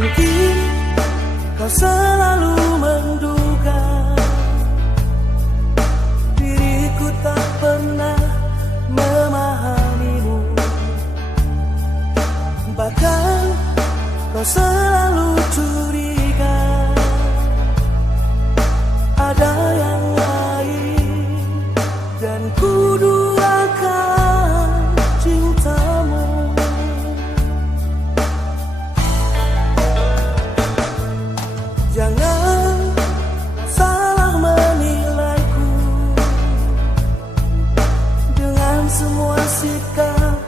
Mungkin kau selalu menduga diriku tak pernah memahamimu. Bahkan kau selalu curiga ada yang lain, dan ku duakan cintamu. Jangan salah menilaiku dengan semua sikap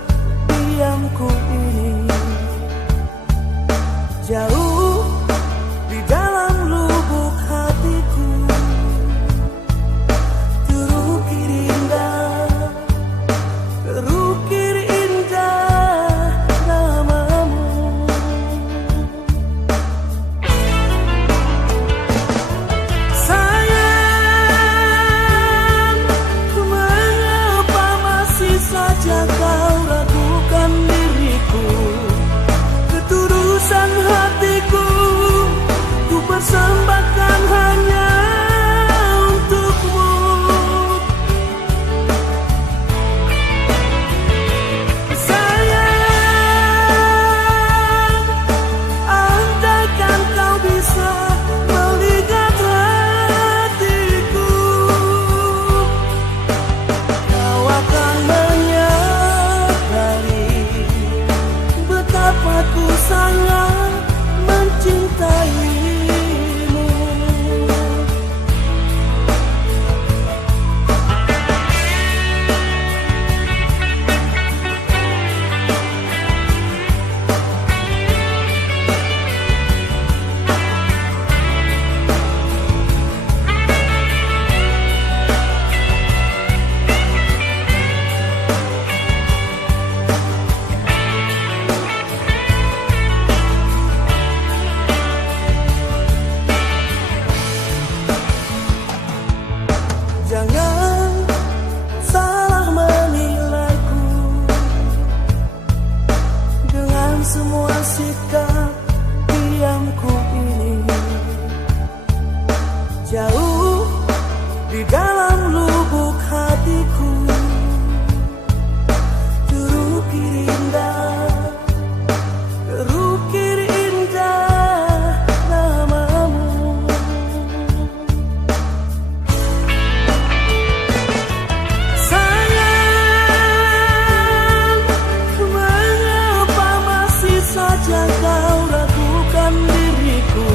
diamku ini. Jauh di dalam lubuk hatiku terukir indah, terukir indah namamu. Sayang, mengapa masih saja kau ragukan diriku? Ketulusan hatiku ku persembahkan hanya untukmu. Sayang, andaikan kau bisa melihat hatiku, kau akan menyadari betapa ku sangat mencintaimu. Jangan salah menilaiku dengan semua sikap diamku ini. Jauh di dalam lubuk hatiku terukir indah, terukir indah namamu. Saja kau ragukan diriku,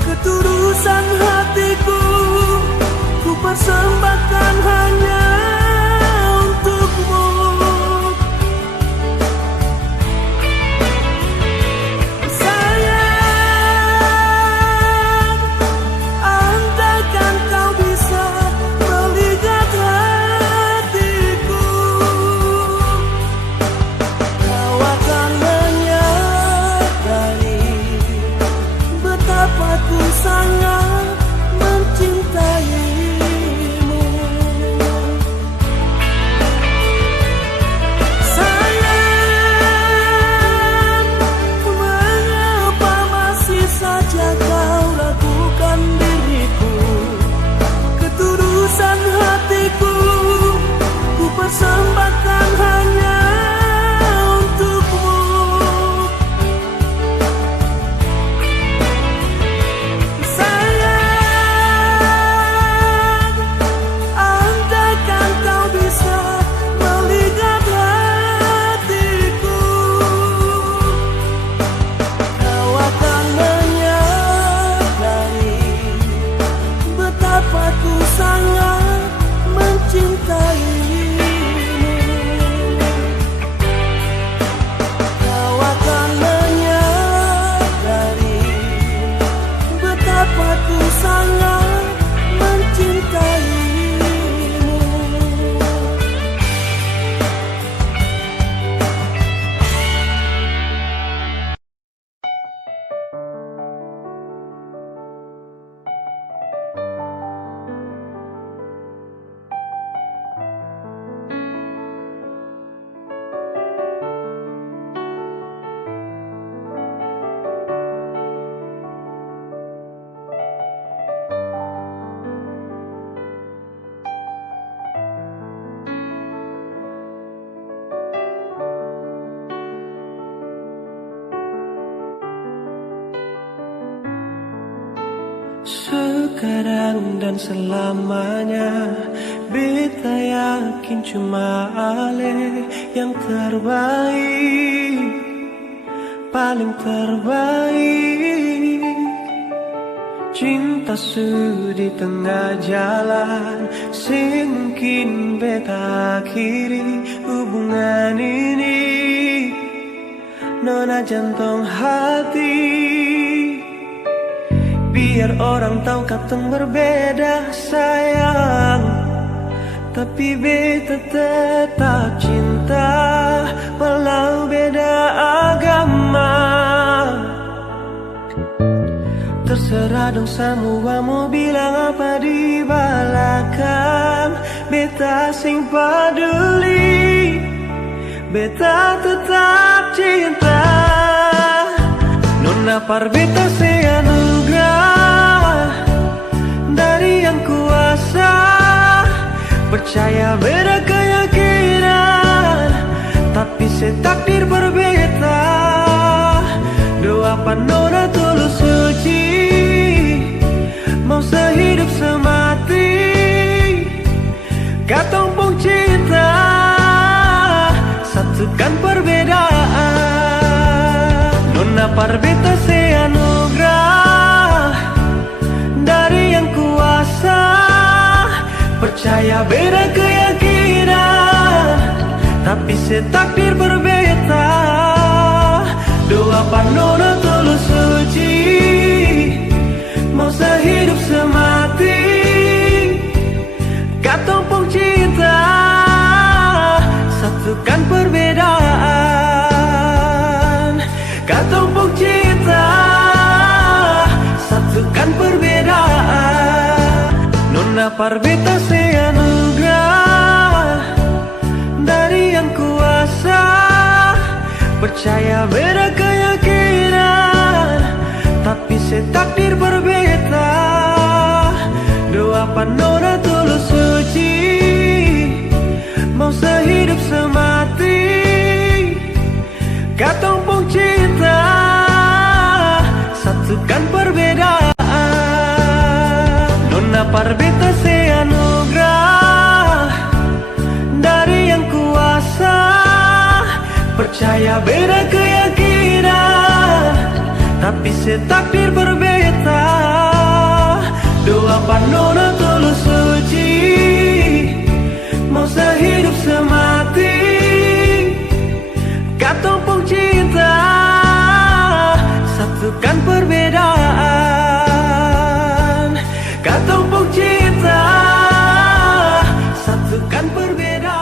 ketulusan hatiku ku Sekarang dan selamanya beta yakin cuma Ale yang terbaik, paling terbaik. Cinta di tengah jalan, sing mungkin beta akhiri hubungan ini. Nona jantung hati, biar orang tahu katong berbeda sayang, tapi beta tetap cinta walau beda agama. Terserah dong semua mau bilang apa di belakang, beta sing peduli, beta tetap cinta. Nona par beta se anugerah dari yang kuasa, percaya beda keyakinan, tapi setakdir berbeda. Doa Nona tulus suci, mau sehidup semati, katong pun cinta, satukan perbedaan. Nona par beta se anugerah dari yang kuasa, percaya beda keyakinan, tapi setakdir berbeda. Doa Nona tulus suci, mau sehidup semati, katong pun cinta, satukan perbedaan. Katong pun cinta, satukan perbedaan. Nona par beta se anugerah dari yang kuasa, percaya beda keyakinan, tapi setakdir berbeda. Doa Nona tulus suci, mau sehidup semati, katong pun cinta, satukan perbedaan. Nona par beta se anugerah dari yang kuasa, percaya beda keyakinan, tapi setakdir berbeda. Doa Nona tulus suci, mau sehidup semati, katong pun cinta, satukan perbedaan. Katong pun cinta, satukan perbedaan.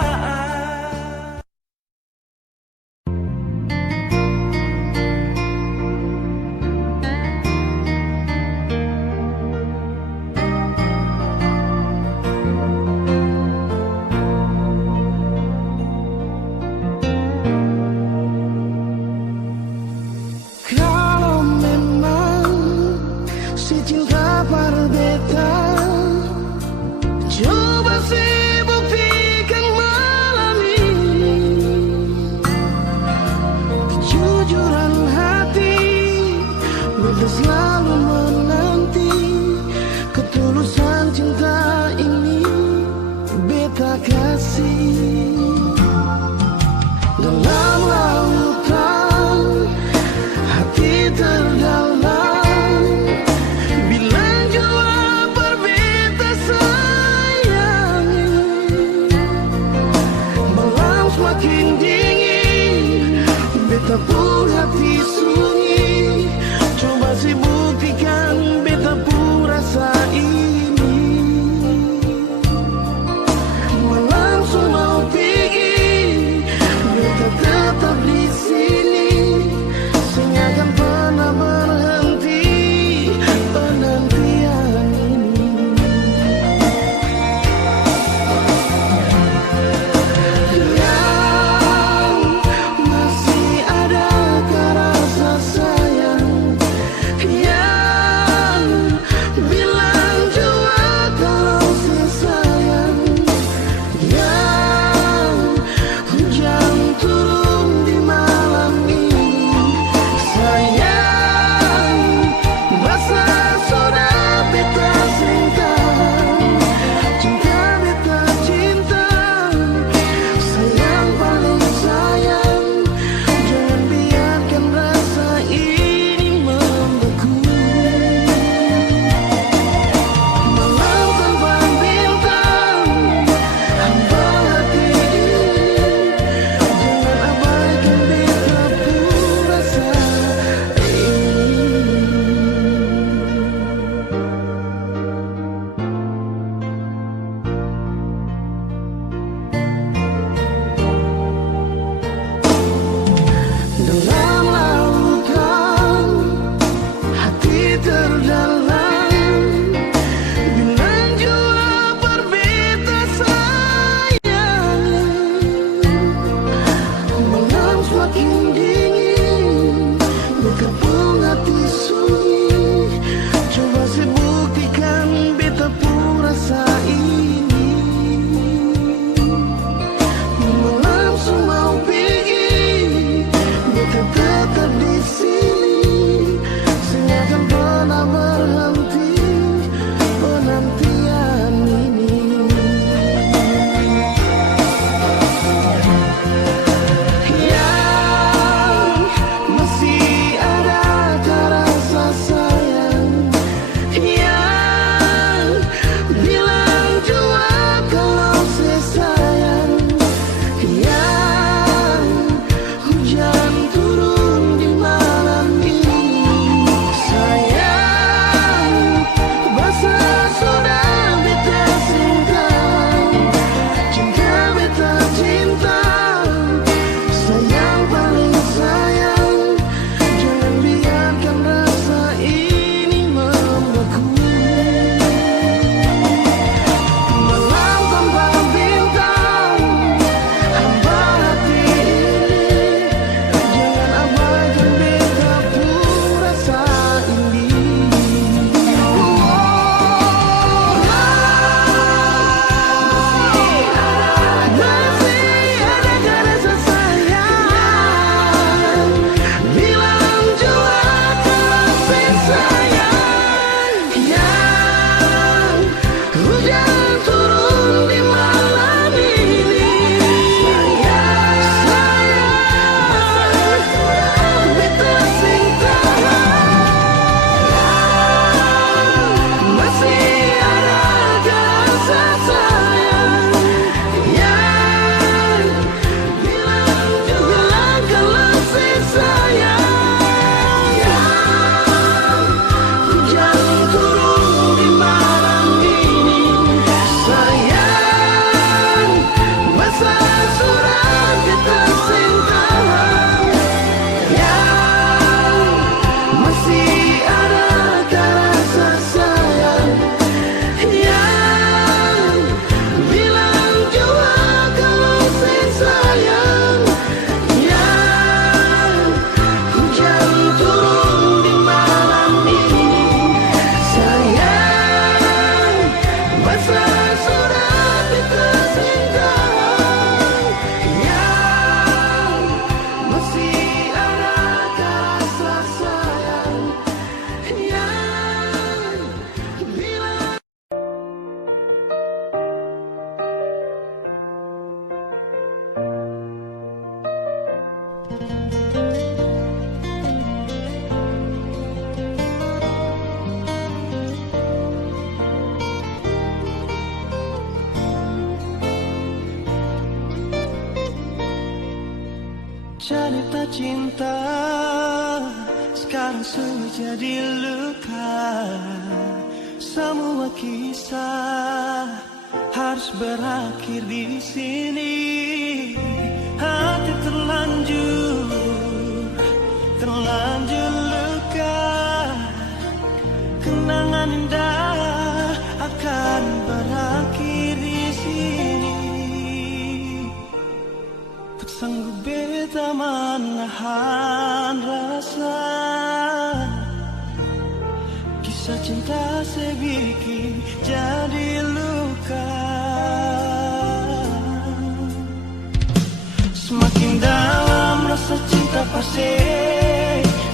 Selalu menanti ketulusan cinta ini, beta kasih dalam lautan hati terdalam. Bilang jua berbeda sayangi, malam semakin dingin, beta pun hati sunyi, coba sibuk Cerita cinta sekarang sudah jadi luka. Semua kisah harus berakhir di sini. Hati terlanjur luka. Kenangan indah akan berakhir di sini. Tak sanggup beta menahan rasa. Kisah cinta saya bikin jadi luka. Semakin dalam rasa cinta pasti,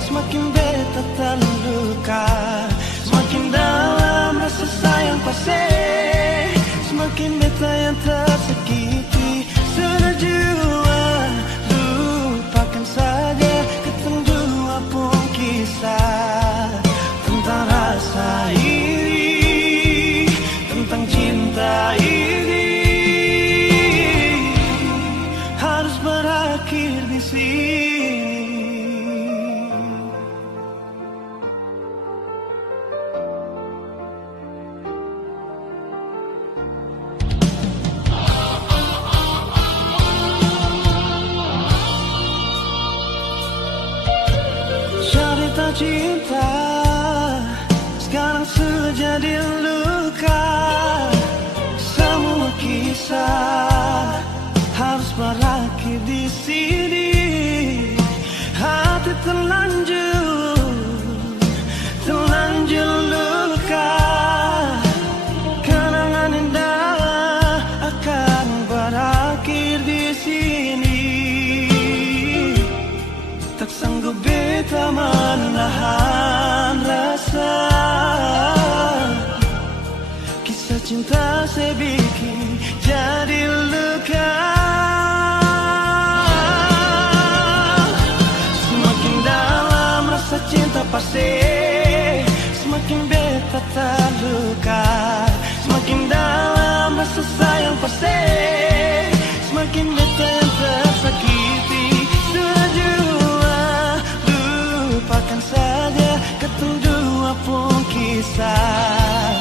semakin beta terluka. Semakin dalam rasa sayang pasti, semakin beta yang tersakiti. Sudah jua, lupakan saja ketemu pun kisah tentang rasa ini, tentang cinta ini harus berakhir di sini. Cerita cinta sekarang sudah jadi luka. Semua kisah harus berakhir di sini. Hati terlanjur luka. Kenangan indah akan berakhir di sini. Tak sanggup beta menahan rasa. Kisah cinta saya bikin jadi luka. Semakin dalam rasa cinta pasti, semakin beta terluka. Semakin dalam rasa sayang pasti, semakin beta yang tersakiti. Sudah jua, lupakan saja ketemu pun kisah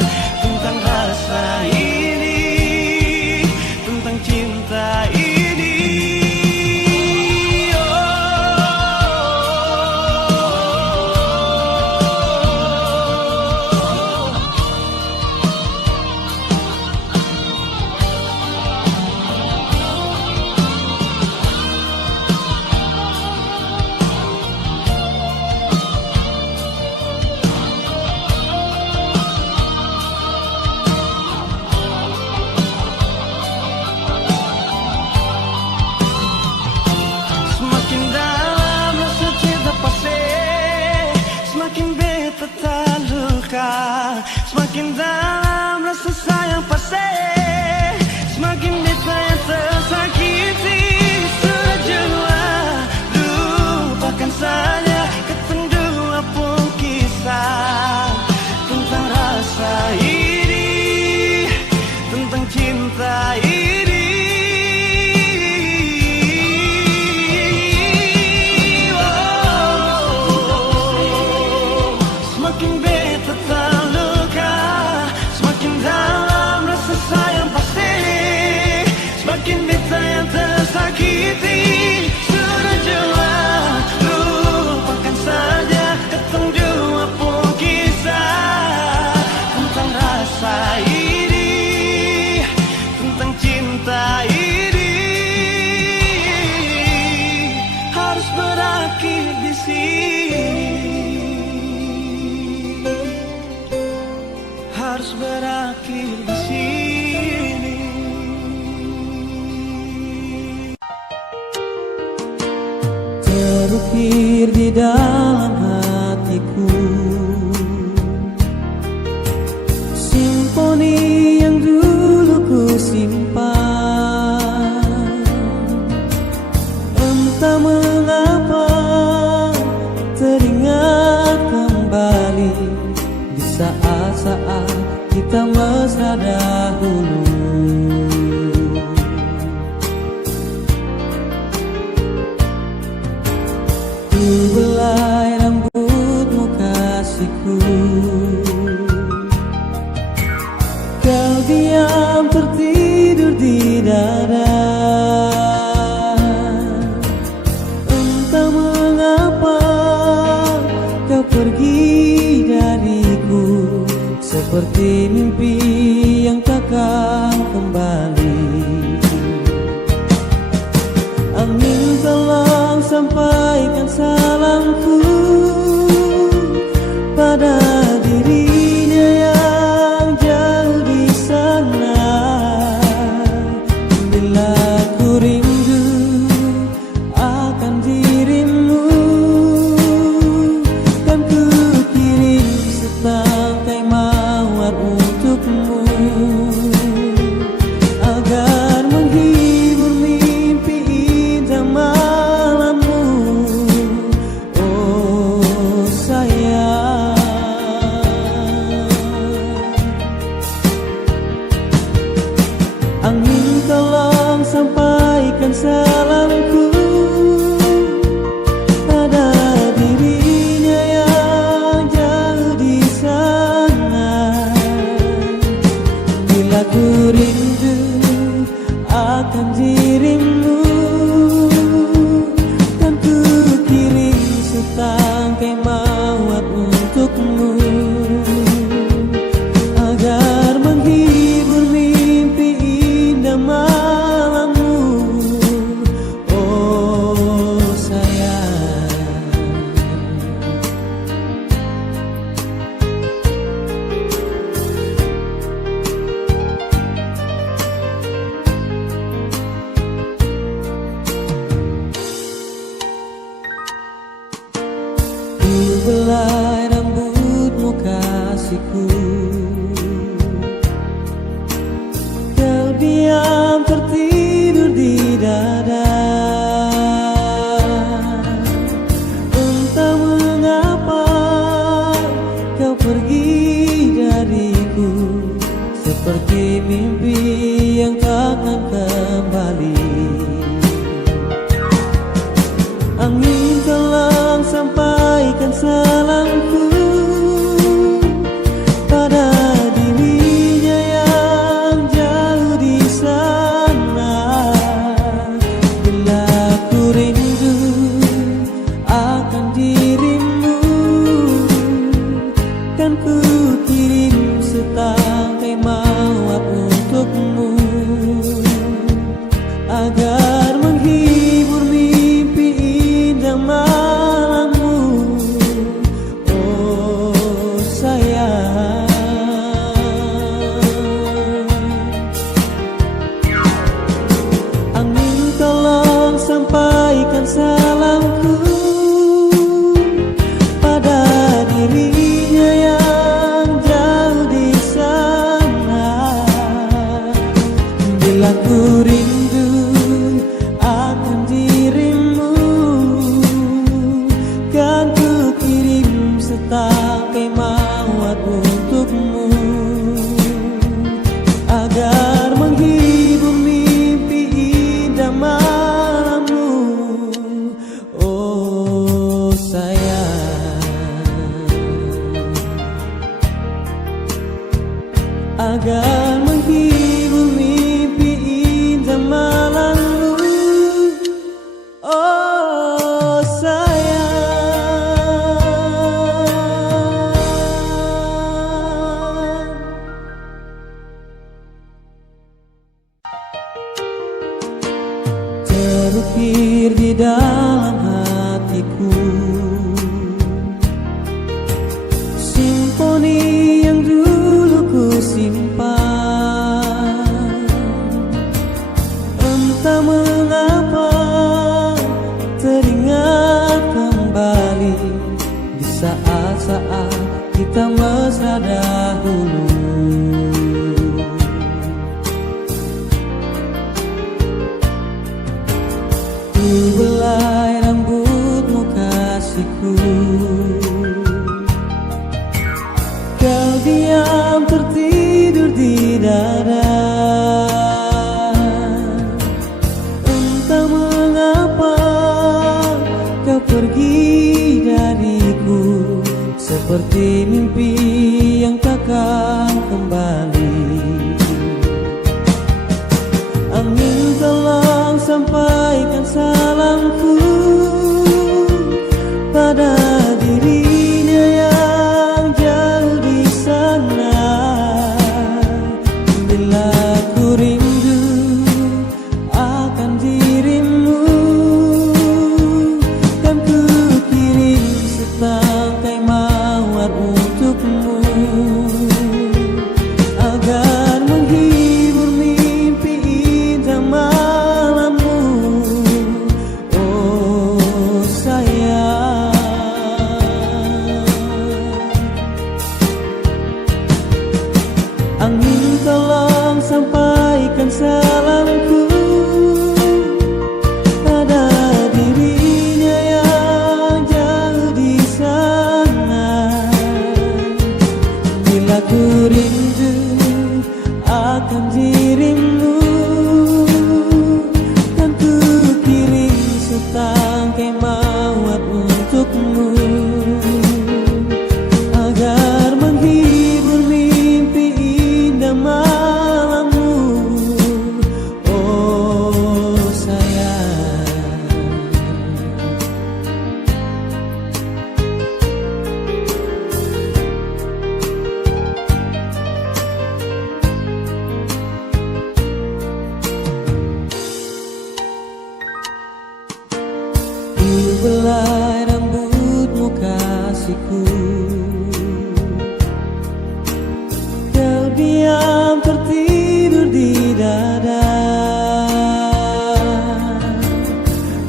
tentang rasa ini, tentang cinta ini. Semakin dalam rasa cinta pasti, semakin beta terluka. Semakin dalam rasa sayang pasti, semakin beta yang tersakiti. Sudah jua, lupakan saja ketemu pun kisah tentang rasa ini, tentang cinta ini. Semakin beta terluka, semakin dalam rasa sayang pasti, semakin beta yang tersakiti. Sudah jua, lupakan saja ketemu pun kisah tentang rasa ini, tentang cinta ini harus berakhir di sini. Harus berakhir di sini. Terukir di dalam hatiku simfoni yang dulu ku simpan. Entah mengapa teringat kembali di saat-saat kita mesra dahulu. kekasihku. Kau diam tertidur di dada, entah mengapa kau pergi dariku, seperti mimpi yang takkan kembali. Angin tolong sampaikan salamku pada dirinya yang jauh di sana. Bila ku rindu akan dirimu, kan ku kirim setangkai mawar untukmu, agar menghibur mimpi indah malammu. Oh sayang, angin tolong sampaikan salamku pada dirinya yang jauh di sana. Bila ku rindu akan dirimu, kan ku kirim setangkai mawar untukmu, agar menghibur mimpi indah malammu. Oh sayang, ku belai rambutmu kasihku, kau diam tertidur di dada, entah mengapa kau pergi dariku, seperti mimpi yang takkan kembali. Angin tolong sampaikan salamku pada dirinya yang jauh di sana. Bila ku rindu akan dirimu, kan ku kirim setangkai mawar untukmu, agar menghibur mimpi indah malammu. Oh sayang, angin tolong sampaikan salamku pada dirinya yang jauh di sana. Bila ku rindu akan dirimu, kan ku kirim setangkai mawar untukmu, agar menghibur mimpi indah malammu. Oh sayang, agar menghibur mimpi indah malammu. Oh sayang, terukir di dalam hatiku simfoni yang dulu ku simpan. Entah mengapa teringat kembali di saat-saat kita mesra dahulu. Ku belai rambutmu kasihku, kau diam tertidur di dada, entah mengapa kau pergi dariku, seperti seperti mimpi yang takkan kembali. Angin tolong sampaikan salamku pada dirinya yang jauh di sana. Bila ku rindu akan dirimu, kan ku kirim setangkai mawar untukmu, agar menghibur mimpi indah malammu. Oh sayang, angin tolong sampaikan salamku pada dirinya yang jauh di sana. Bila ku rindu akan dirimu, kan ku kirim setangkai mawar untukmu, agar menghibur mimpi indah malammu. Oh sayang, ku belai rambutmu kasihku, kau diam tertidur di dada.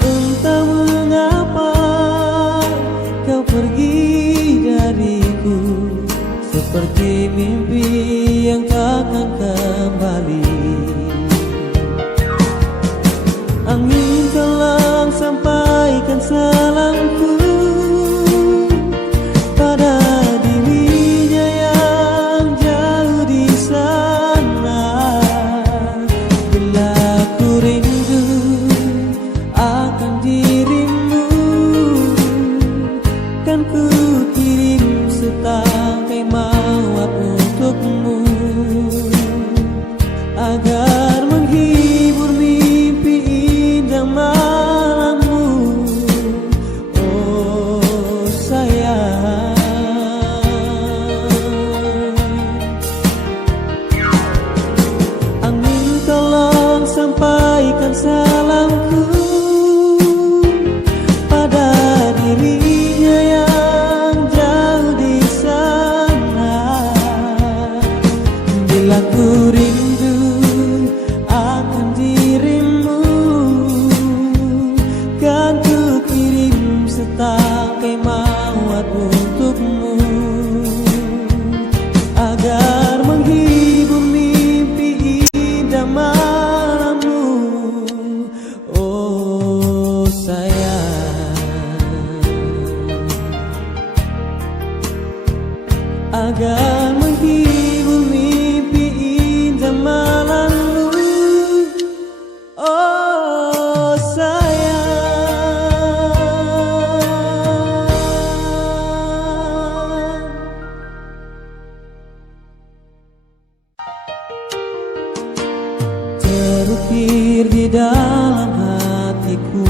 Entah mengapa kau pergi dariku, seperti mimpi yang takkan kembali. Angin tolong sampaikan salamku pada dirinya yang jauh di sana. Bila ku rindu akan dirimu, kan ku kirim setangkai mawar untukmu, agar menghibur mimpi indah malammu. Oh sayang, angin tolong sampaikan salamku pada dirinya yang jauh di sana. Bila ku rindu akan dirimu, kan ku kirim setangkai mawar untukmu, agar menghibur mimpi indah malammu. Oh sayang, agar menghibur mimpi indah malammu. Oh sayang, terukir di dalam hatiku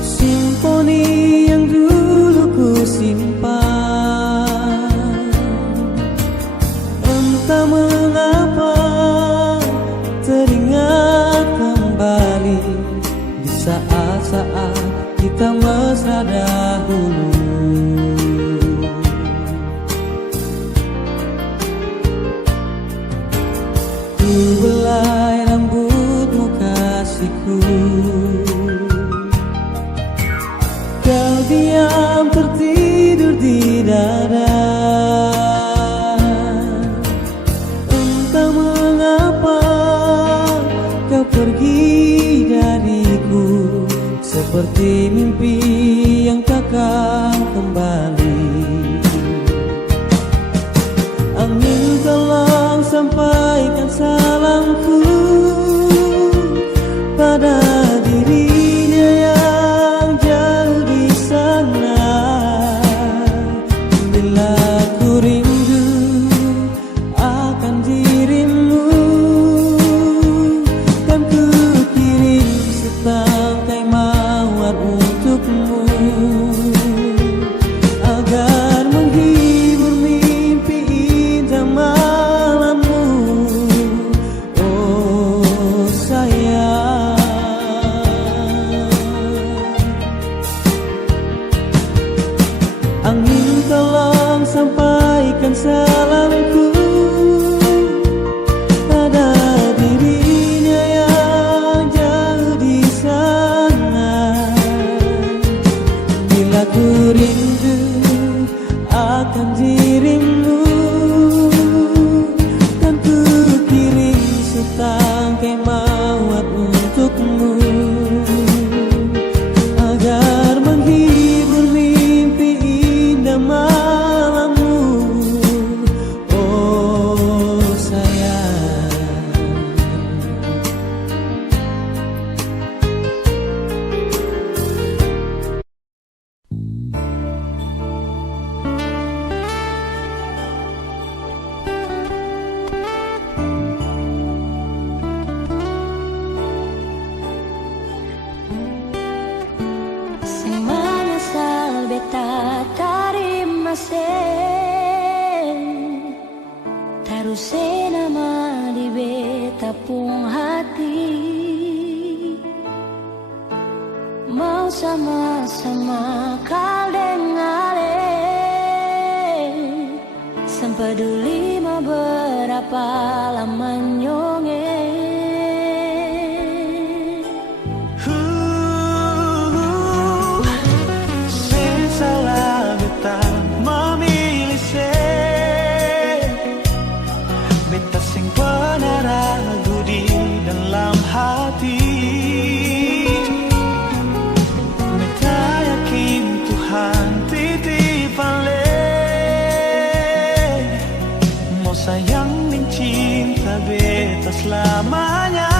simfoni yang dulu ku simpan. Entah mengapa teringat kembali di saat-saat kita mesra dahulu. Ku belai rambutmu kasihku, kau diam tertidur di dada. Entah mengapa kau pergi dariku, seperti mimpi yang takkan kembali. Angin tolong sampaikan salamku pada dirinya yang jauh di sana. Angin tolong sampaikan salamku. Ada dirinya yang jauh di sana. Bila ku rindu akan dirimu, dan ku kirim setangkai mawar untukmu, agar menghibur mimpi indah malammu. Oh sayang, Sing menyesal beta tarima sen, taruse nama di beta pung hati. Mau sama-sama kal dengale, sempeduli mau berapa lama nyonge. Salah beta memilih se, beta sing pernah ragu di dalam hati. Beta yakin Tuhan titipan le, mau sayang dan cinta beta selamanya.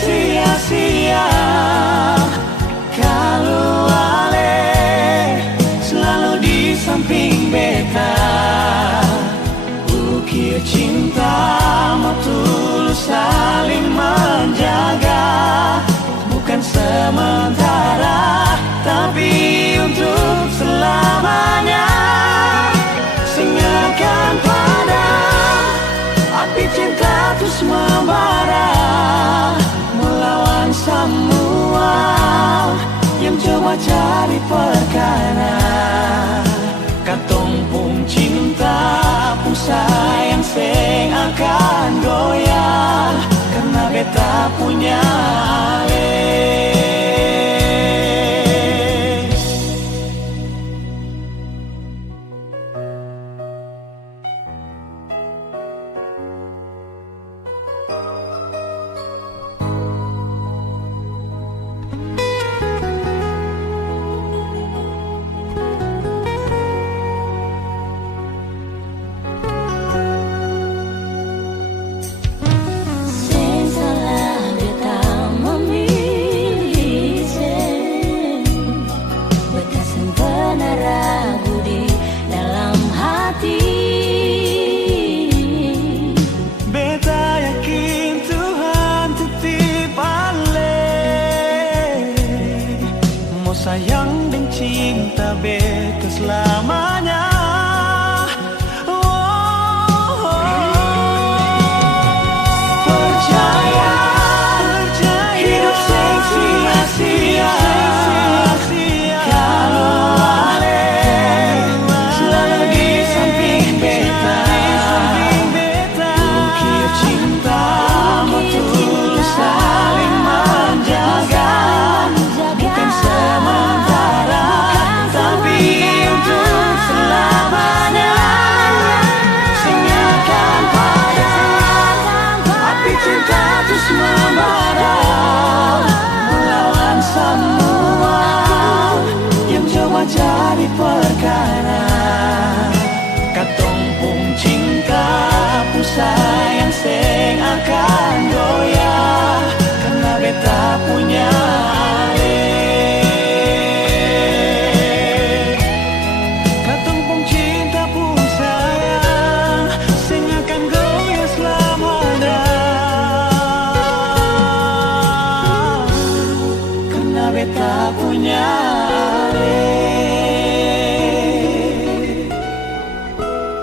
Sia-sia kalau ale selalu di samping beta. Ukir cinta mau tulus saling menjaga, bukan sementara tapi untuk selamanya. Singakan pada api cinta terus membara, melawan semua yang coba cari perkara. Katong pun cinta pun sayang seng akan goyah, karena beta punya ale. Sayang dan cinta beta selamanya. Percaya hidup seng sia-sia kalau ale selalu di samping beta. Ukir cinta mau tulus saling menjaga, bukan sementara tapi untuk selamanya. Singakan pada api cinta terus membara, melawan semua yang coba cari perkara. Katong pun cinta pun sayang seng akan goyah, karena beta punya ale. Katong pun cinta pun sayang seng akan goyah selamanya, karena beta punya ale.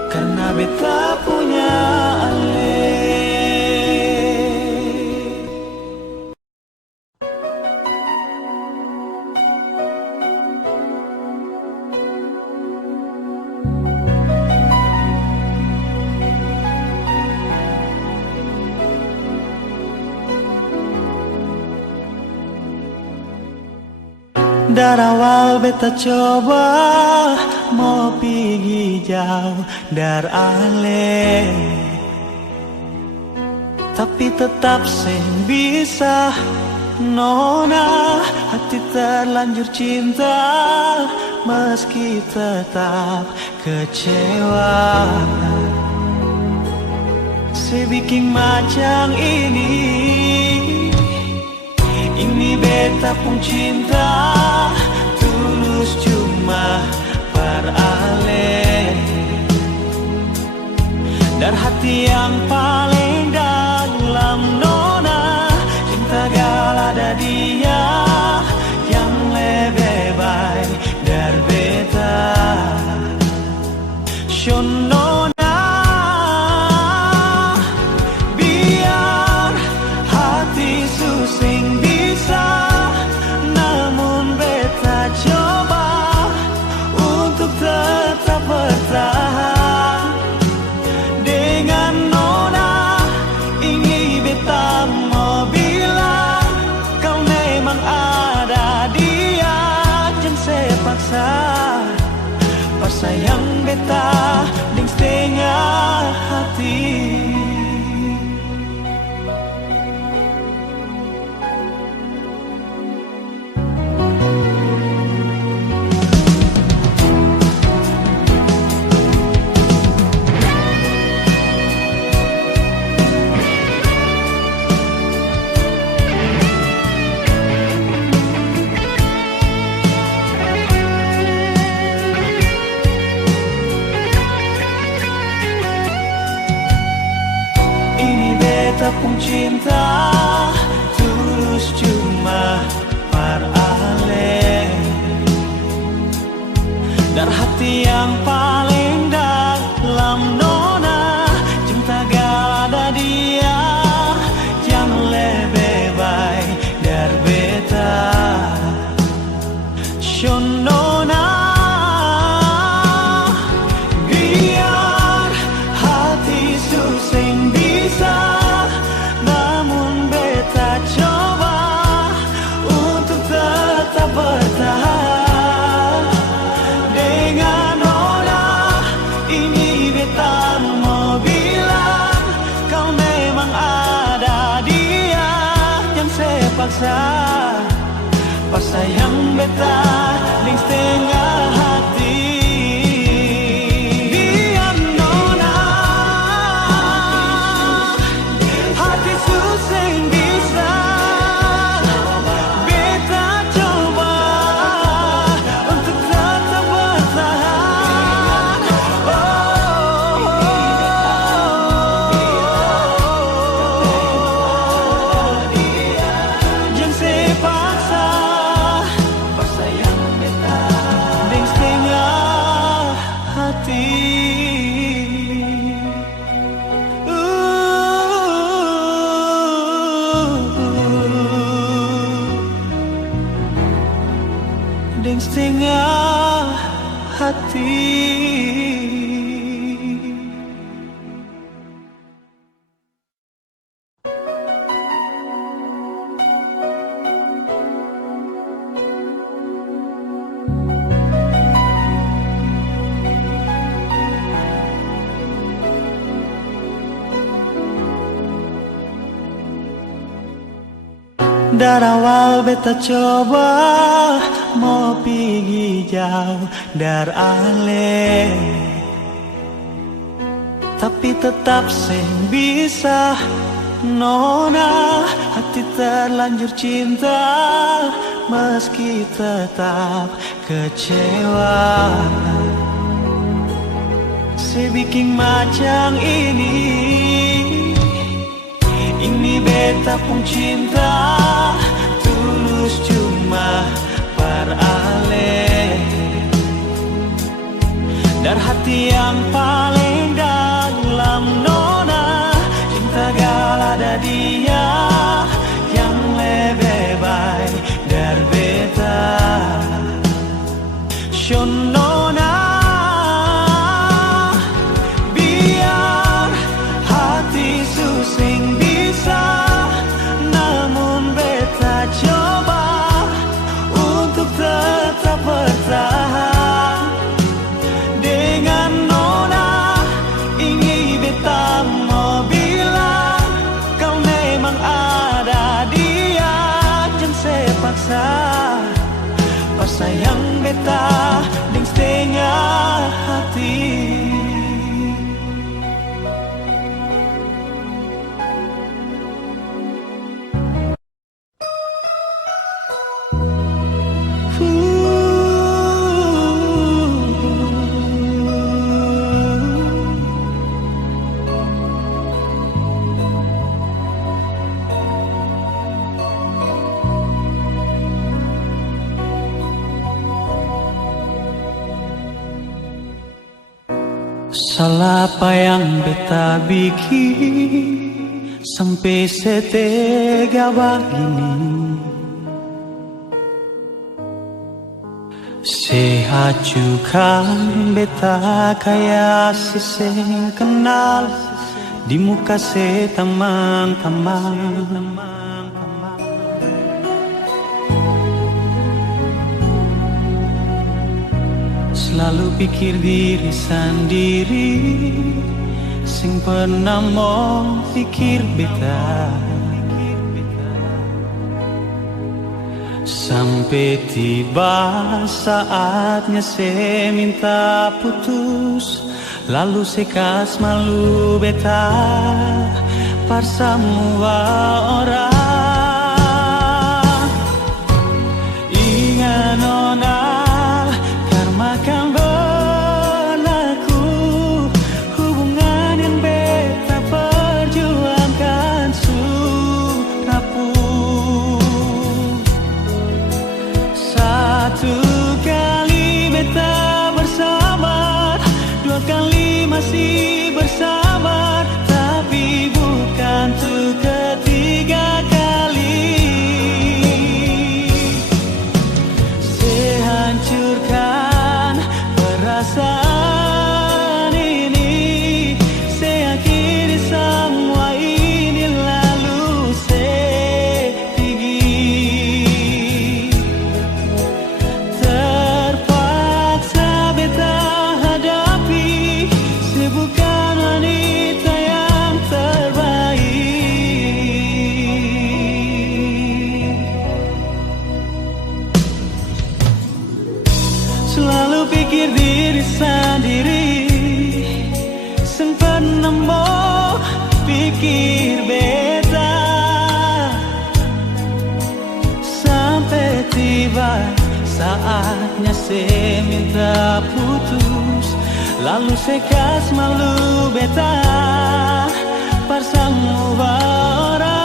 Karena beta punya ale. Dari awal beta coba mau pergi jauh dari ale, tapi tetap seng bisa. Nona, hati terlanjur cinta meski tetap kecewa. Sebikin macam ini beta pun cinta tulus cuma beralih dari hati yang paling dalam. Nona, cinta gal ada dia yang lebih baik dari beta. Nona, biar hati susing bisa, namun beta coba untuk tetap bertahan. Dengan Nona ini beta mau bilang, kau memang ada dia, jangan saya paksa. Pas sayang beta di setengah hati. Beta pun cinta tulus cuma beralih dari hati yang paling dalam. Nona, cinta gak ada dia yang lebih baik dari beta. Nona, biar hati susing bisa, namun beta coba untuk tetap bertahan. Dengan Nona ini beta mau bilang, kau memang ada dia, jangan saya paksa. Pas sayang beta di setengah hati. Biar Nona hati susing bisa, beta coba untuk tetap bertahan. Jangan saya paksa. Pas sayang beta di setengah hati. Deng setengah hati. Dari awal beta coba mau pergi jauh dari ale, tapi tetap seng bisa. Nona, hati terlanjur cinta meski tetap kecewa. Sebikin macam ini beta pun cinta tulus cuma beralih dari hati yang paling dalam. Nona, cinta gal ada dia yang lebih baik dari beta. Nona, biar hati susing bisa, namun beta coba untuk sayang beta deng setengah hati. Salah apa yang beta bikin sampai setega begini? Sehajukan beta kayak seseng kenal di muka teman-teman. Selalu pikir diri sendiri, sing pernah mau pikir beta. Sampai tiba saatnya saya minta putus, lalu sekas malu beta par semua orang. Ingat nona makan berlaku hubungan yang beta perjuangkan sudah rapuh. Satu kali beta bersama, dua kali masih bersama, tapi bukan untuk ketiga kali. Sehancurkan perasaan ini, saya akhiri semua ini lalu saya pergi. Terpaksa beta hadapi, saya bukan wanita yang terbaik. Selalu pikir diri sendiri, sempat nemu pikir beta. Sampai tiba saatnya saya minta putus, lalu sekas malu beta par semua orang.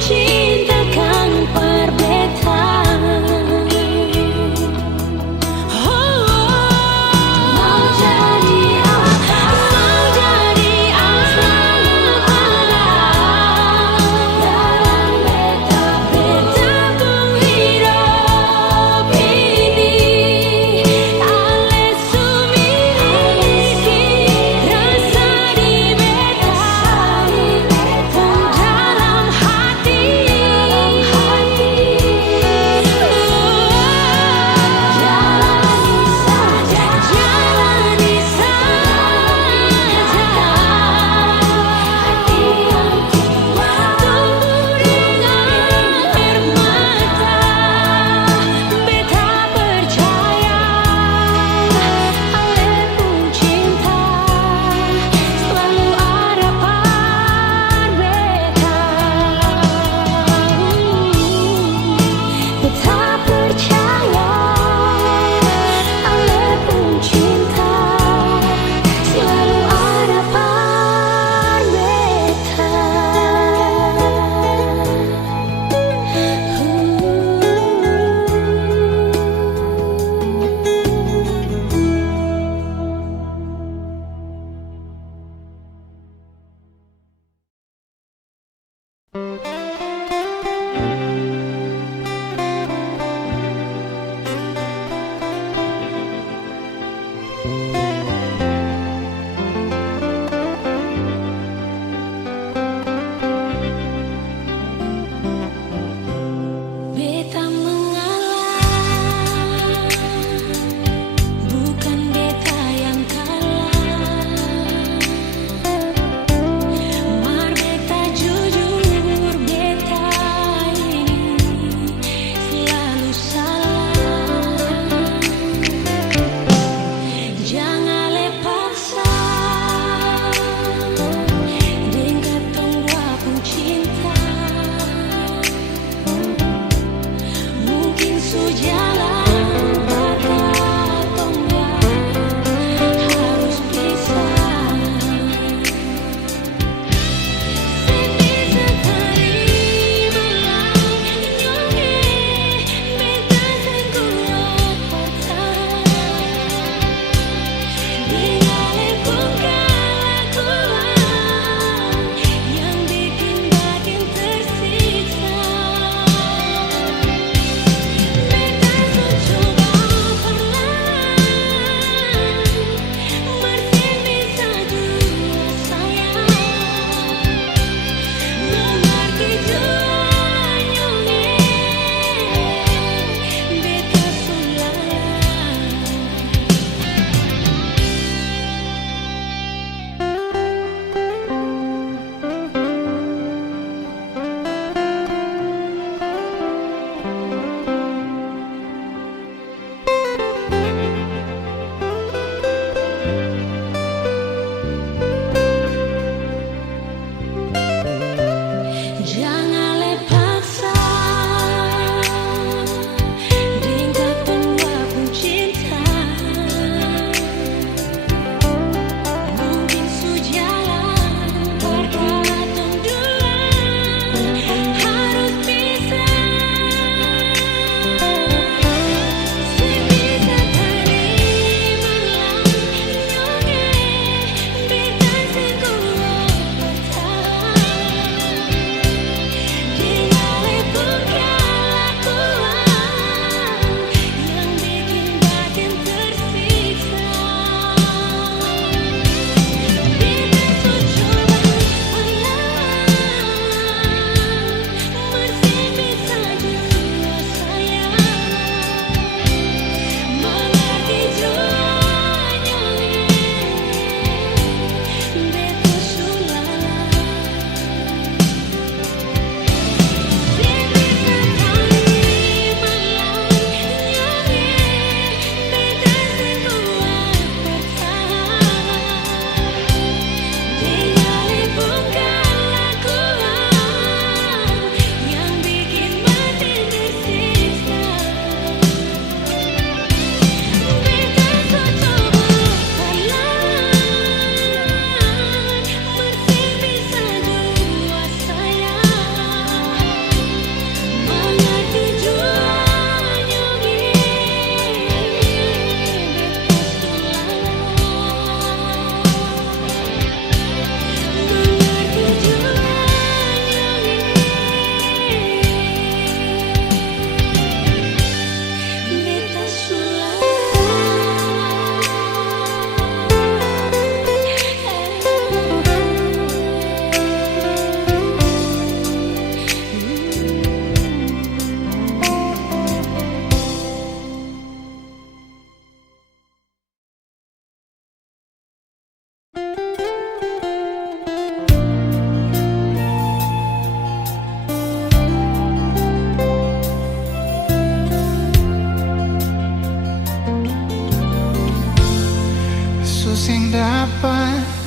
cinta kang perbedaan. Mau jadi apa? Mau jadi apa? Dalam beta pun hidup ini, ale sumiliki rasa di beta pun dalam hati.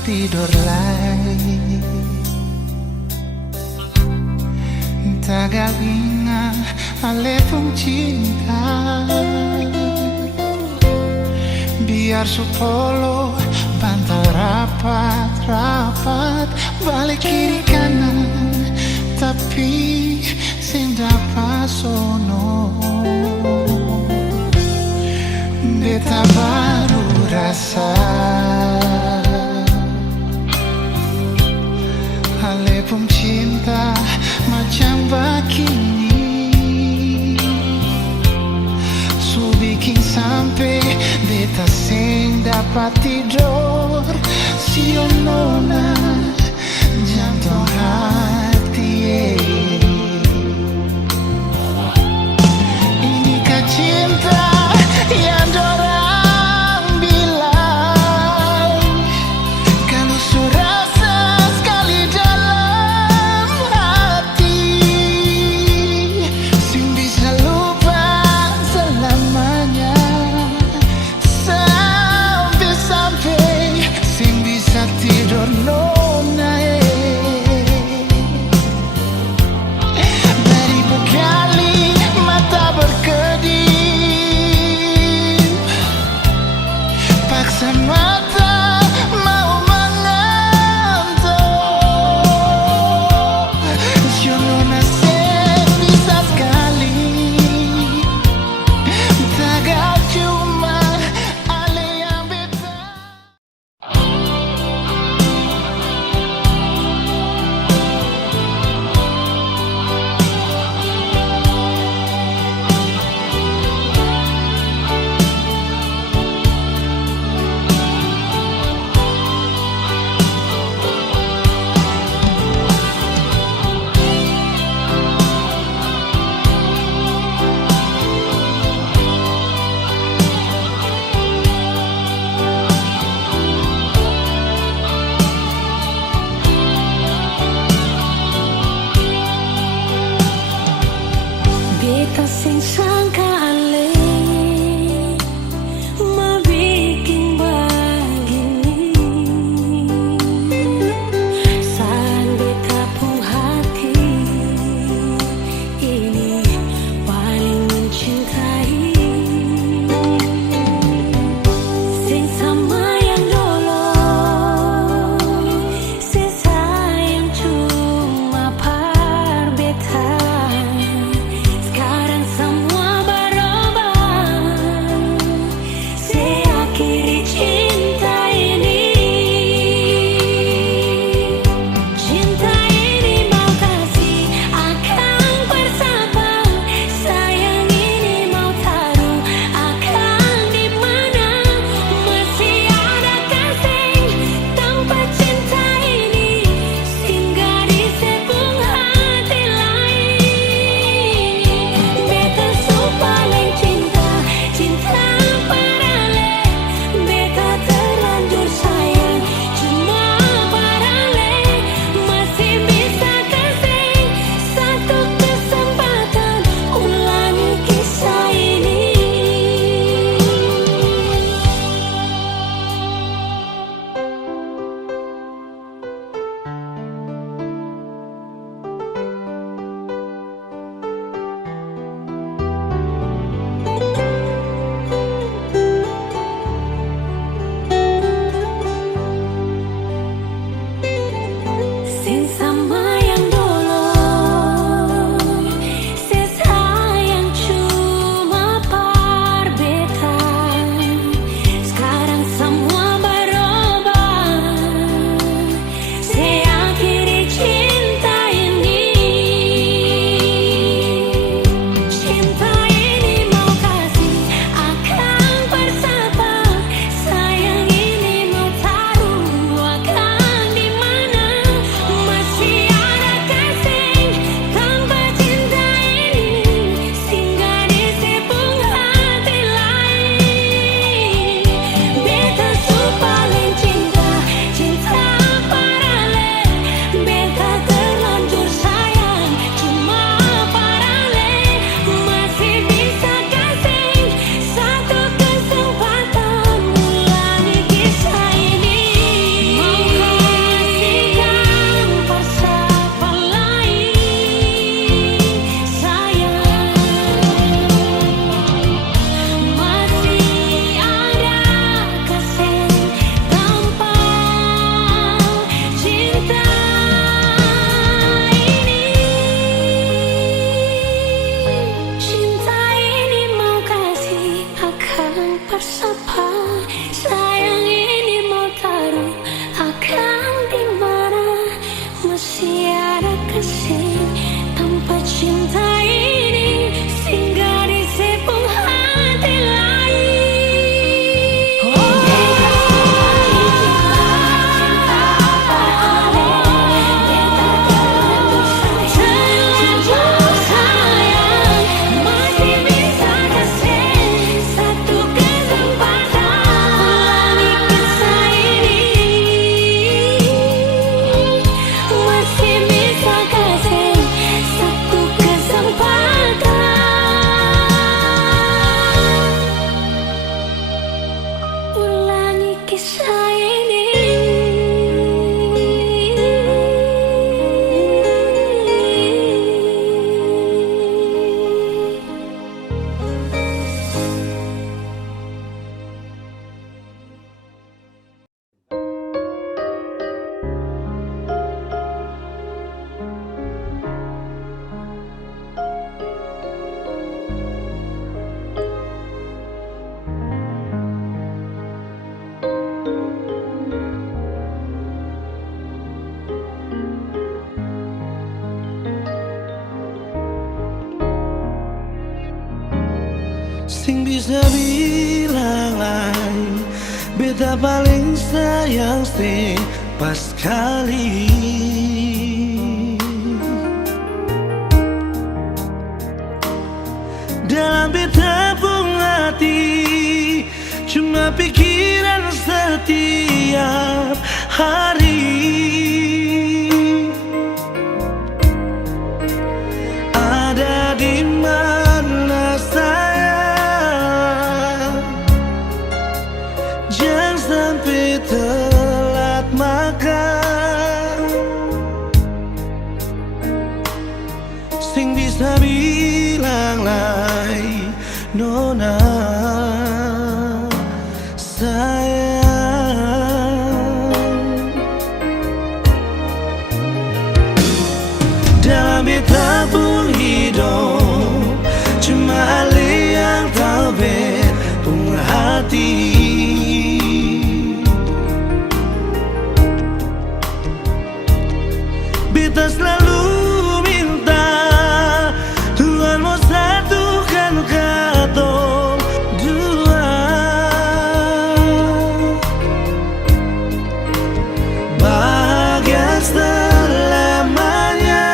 tidur lagi. Tagal ingat ale pun cinta, biar supolo bantal rapat-rapat balik kiri kanan, tapi sing dapat sono beta baru rasa ale pun cinta macam begini, su bikin sampai beta sing dapat tidur. Si nona jantung hati, inikah cinta yang dorang bilang, kalau su rasa sekali dalam hati, sing bisa lupa selamanya, sampai-sampai sing bisa tidur nona. Beribu kali mata berkedip, paksa mata mau mengantuk. Nona sing bisa sekali, tagal cuma ale yang beta. Beta sing sangka ale ma bikin begini, saat beta pun hati ini paling mencintai, sing sama yang dulu, sing sayang cuma par beta. Sekarang semua Sing bisa bilang lain, beta paling sayang sih pas kali. Dalam beta pun hati cuma pikiran setiap hari. Ada di mana sayang, jangan sampai telat makan. Sing bisa bilang lain, nona sayang. Dalam beta pun hidup cuma Ali yang tahu pun hati. Beta selalu minta Tuhan mau satukan katong dua, bahagia selamanya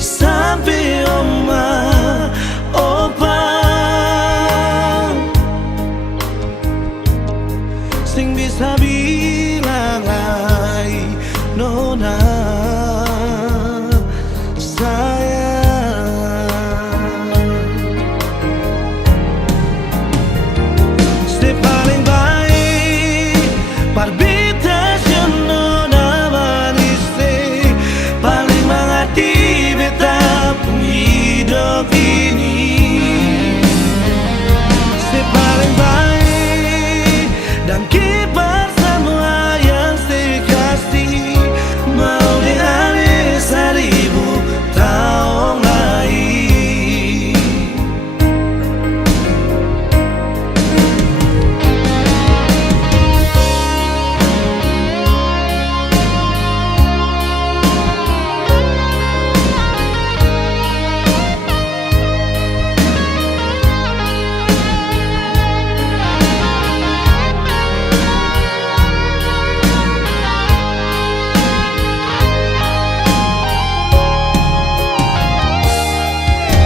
sampai oma opa. Sing bisa bilang lain, nona sayang. Se paling baik parbita nona manis, paling mengerti beta pun hidup ini. Se paling baik dan kibar semua yang saya kasih, mau dialih 1000 tahun lagi.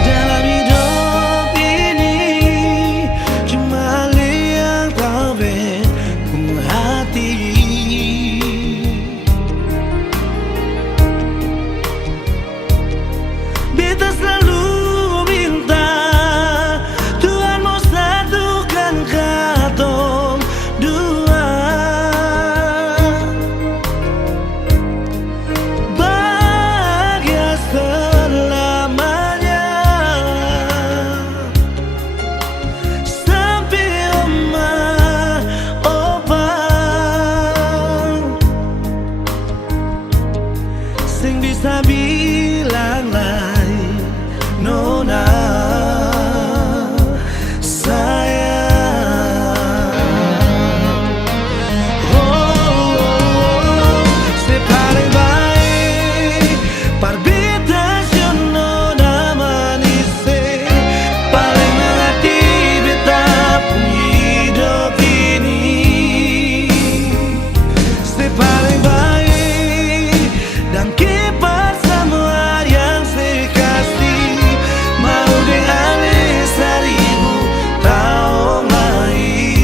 Dalam hidup ini cuma Ali yang tahu pun hati. Beta selalu minta Tuhan mau satukan katong dua, bahagia selamanya sampai oma opa. Sing bisa bilang lain, nona sayang. Oh, se paling baik parbita nona manis, paling mengerti beta pun hidup ini. Se paling baik dan kibar semua yang saya kasih, mau dialih 1000 tahun lagi.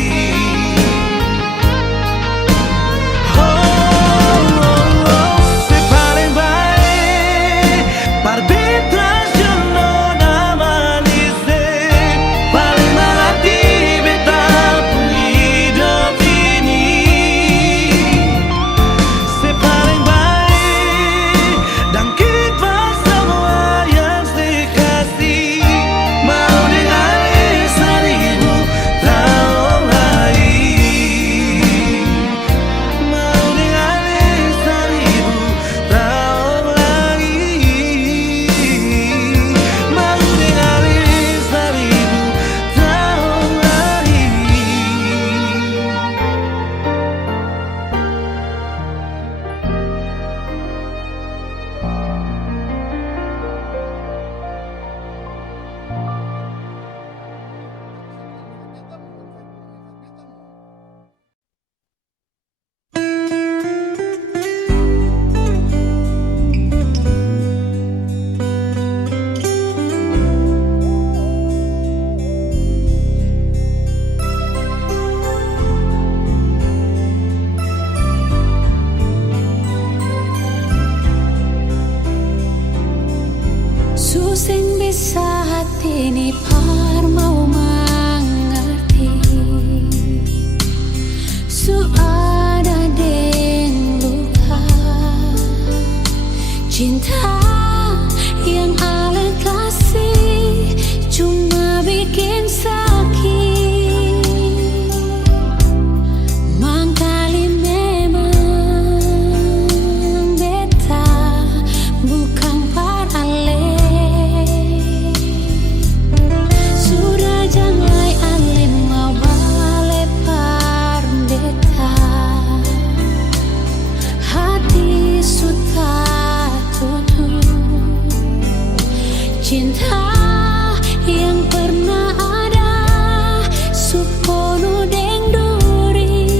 Se paling baik parbita nona manis, paling mengerti beta pun hidup ini. Se paling baik dan kibar sing bisa hati ni par mau mengerti su ada deng luka cinta yang ale kasih cuma bikin sakit mangkali memang beta bukan parale sudah jangan ale mau balik par beta hati suta tutup cinta yang pernah ada supono deng duri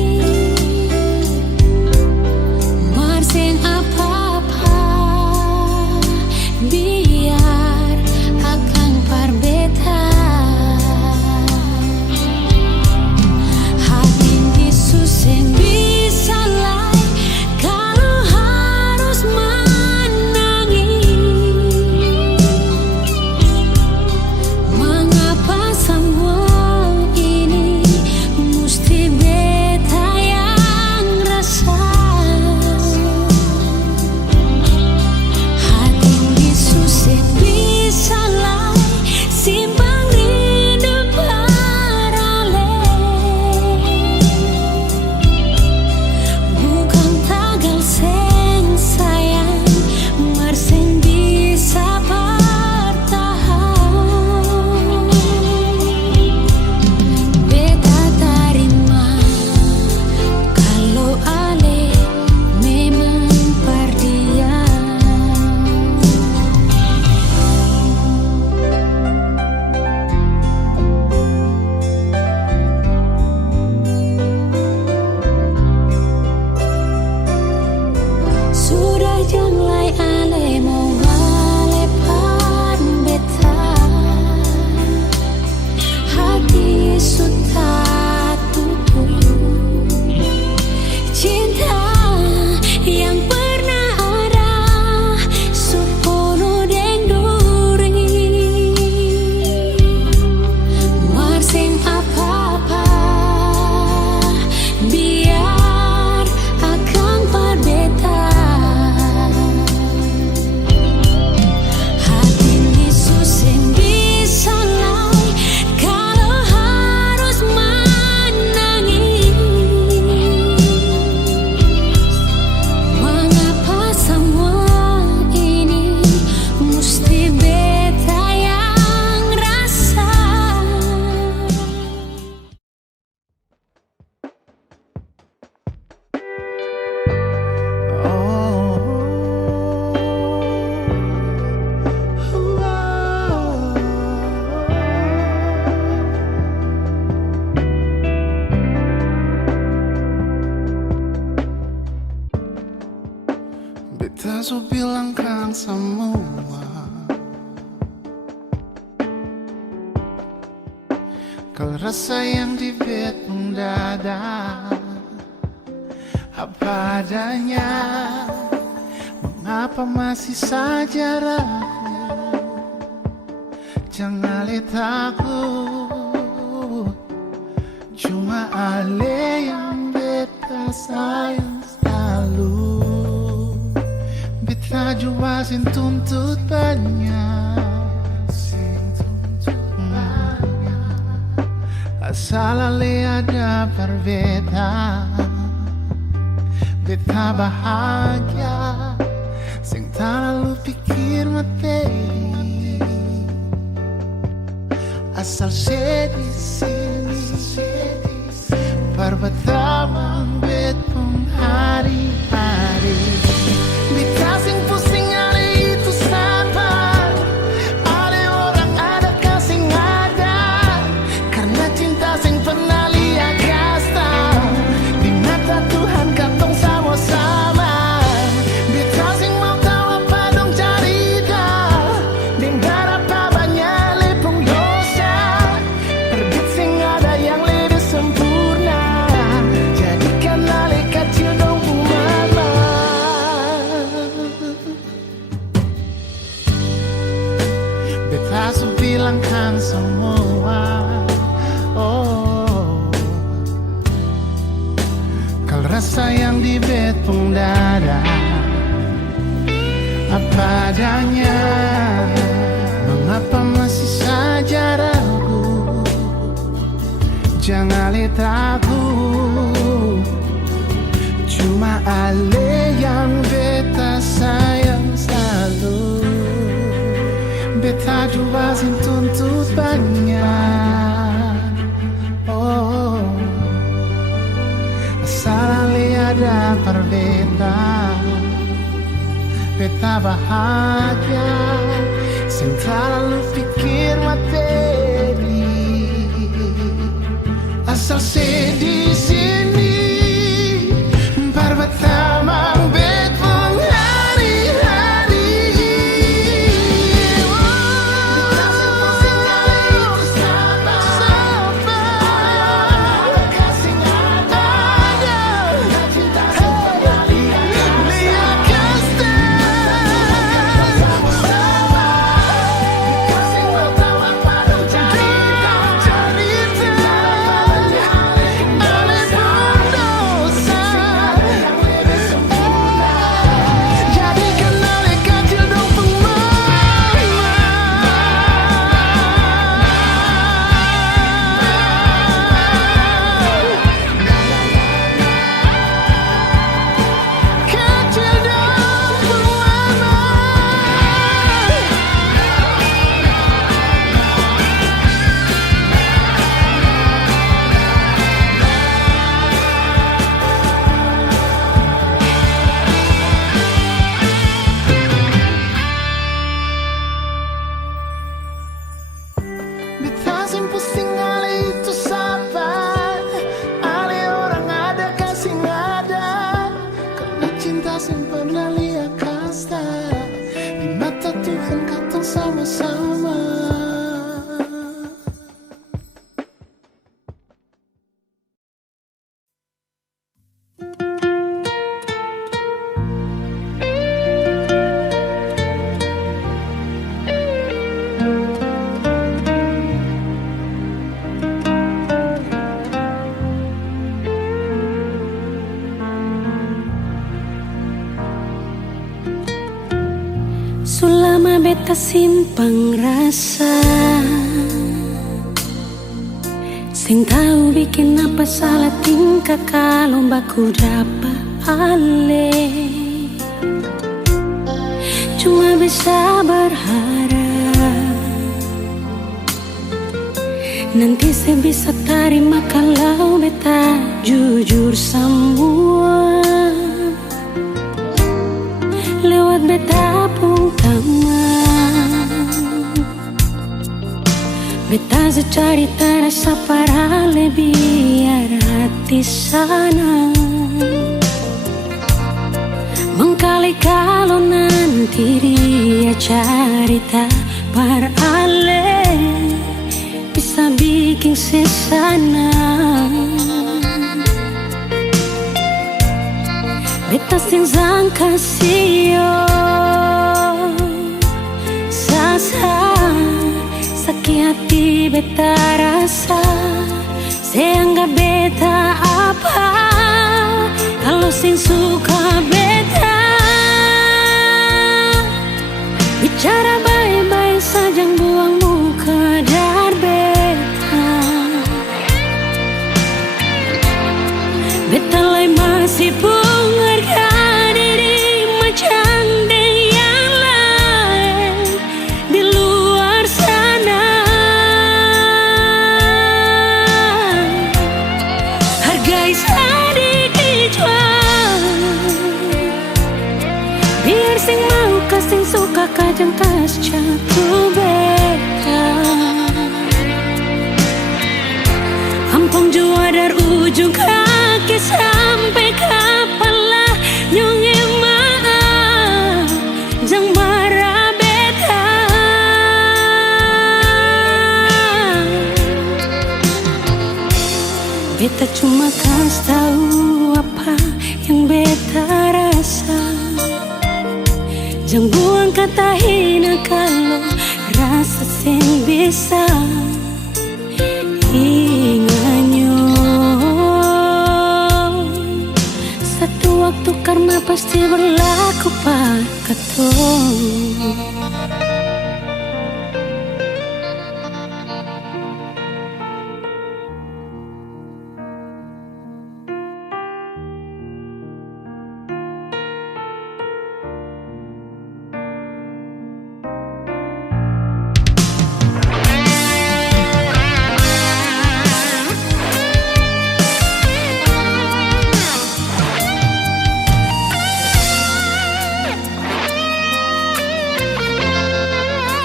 marseng apa-apa biar akan parbeta hati Yesus yang bisa lai kalau harus menangis mengapa semua ini mesti beta yang rasa hati Yesus yang bisa lai simpang rindu parale bukan tagal seng sayang marseng bisa bertahan beta tarima kalau ale memang perdiam sudah jangan ale mau balik par beta hati suta tutup cinta yang pernah ada supono deng duri marseng apa-apa biar akan parbeta hati Yesus yang bisa lai kalau harus menangis mengapa semua ini mesti beta yang rasa Beta su bilang kan semua kalau rasa yang di bet mendadak apa adanya mengapa masih saja ragu jangan takut cuma ale yang beta sayang selalu beta jua sin tuntut banyak asal ale ada perbedaan beta bahagia sing terlalu pikir materi asal sedih sini perbetawan bet pun hari-hari beta sing pusing hari itu sabar ada orang ada kasih ada karena cinta sing pernah lihat kasta di mata Tuhan katong sama-sama beta sing mau tahu apa dong cerita dan berapa banyak lepung dosa semua. Oh, kalau rasa yang di betong dada apa adanya, mengapa masih saja ragu? Jangan lihat aku, cuma ale yang beta sayang selalu. Beta juga sin tuntut banyak. Oh, asal ale ada per beta bahagia, sin terlalu pikir materi. Asal di sini pertamang betong hari-hari. Sulama beta simpang rasa, sing tahu bikin apa salah tingkah kalau baku dapat ale. Cuma bisa berharap nanti saya bisa terima kalau beta jujur semua lewat beta pun taman. Beta secari terasa para biar hati sana mengkali kalau nanti dia cerita parale bisa bikin sesana. Beta sing sangka sio sasa sakit hati beta rasa seanggap beta apa kalau sing suka beta bicara baik-baik saja buang muka dar beta. Beta lai masih mengharga diri macam yang lain di luar sana. Hargai sedikit biar sing mau kasing suka kajang tas jatuh beta. Ampun jua dari ujung kaki sampai kepala nyonge maaf jang marah beta. Beta cuma kasih tahu apa yang beta rasa. Jangan buang kata hina kalau rasa sing bisa inganyo. Satu waktu karma pasti berlaku pak katong.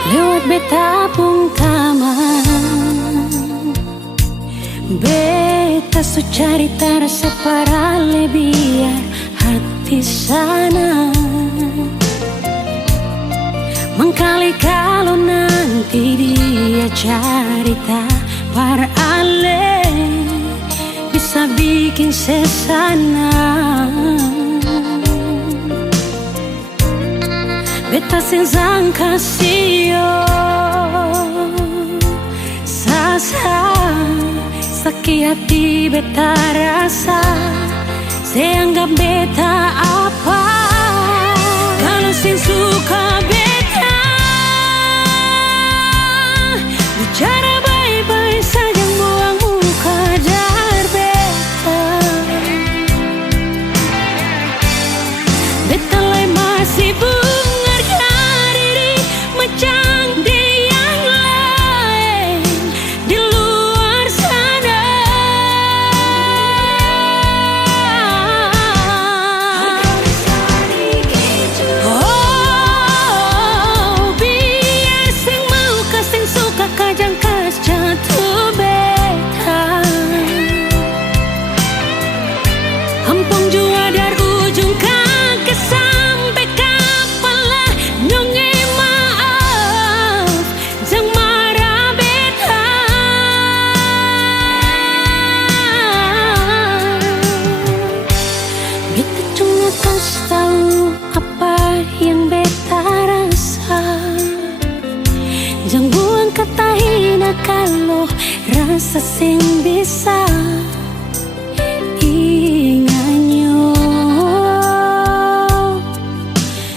Lewat beta pun taman, beta su carita rasa parale biar hati sana. Mengkali kalau nanti dia carita parale bisa bikin sesana. Beta senzang kasio sasa sakit hati beta rasa seanggap beta apa kalau sin suka beta bicara baik-baik saja buang muka jar beta. Beta lai masih macam dia yang lain di luar sana. Oh, biar sing mau ka sing suka kajang kas jatuh beta. Ampung jua dari ujung kaki sampai kepala nyonge. Tahu apa yang beta rasa, jangan buang kata hina kalau rasa sing bisa inganyo.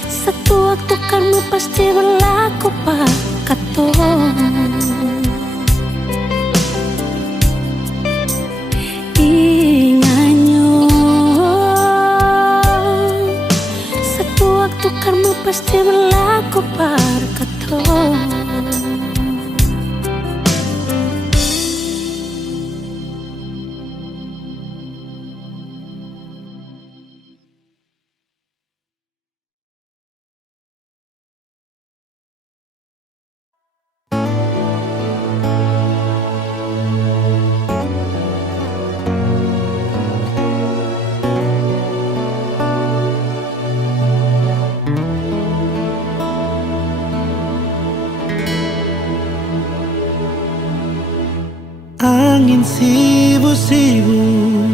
Satu waktu karma pasti berlaku pak katong. Karma pasti berlaku par katong. Angin sibuk-sibuk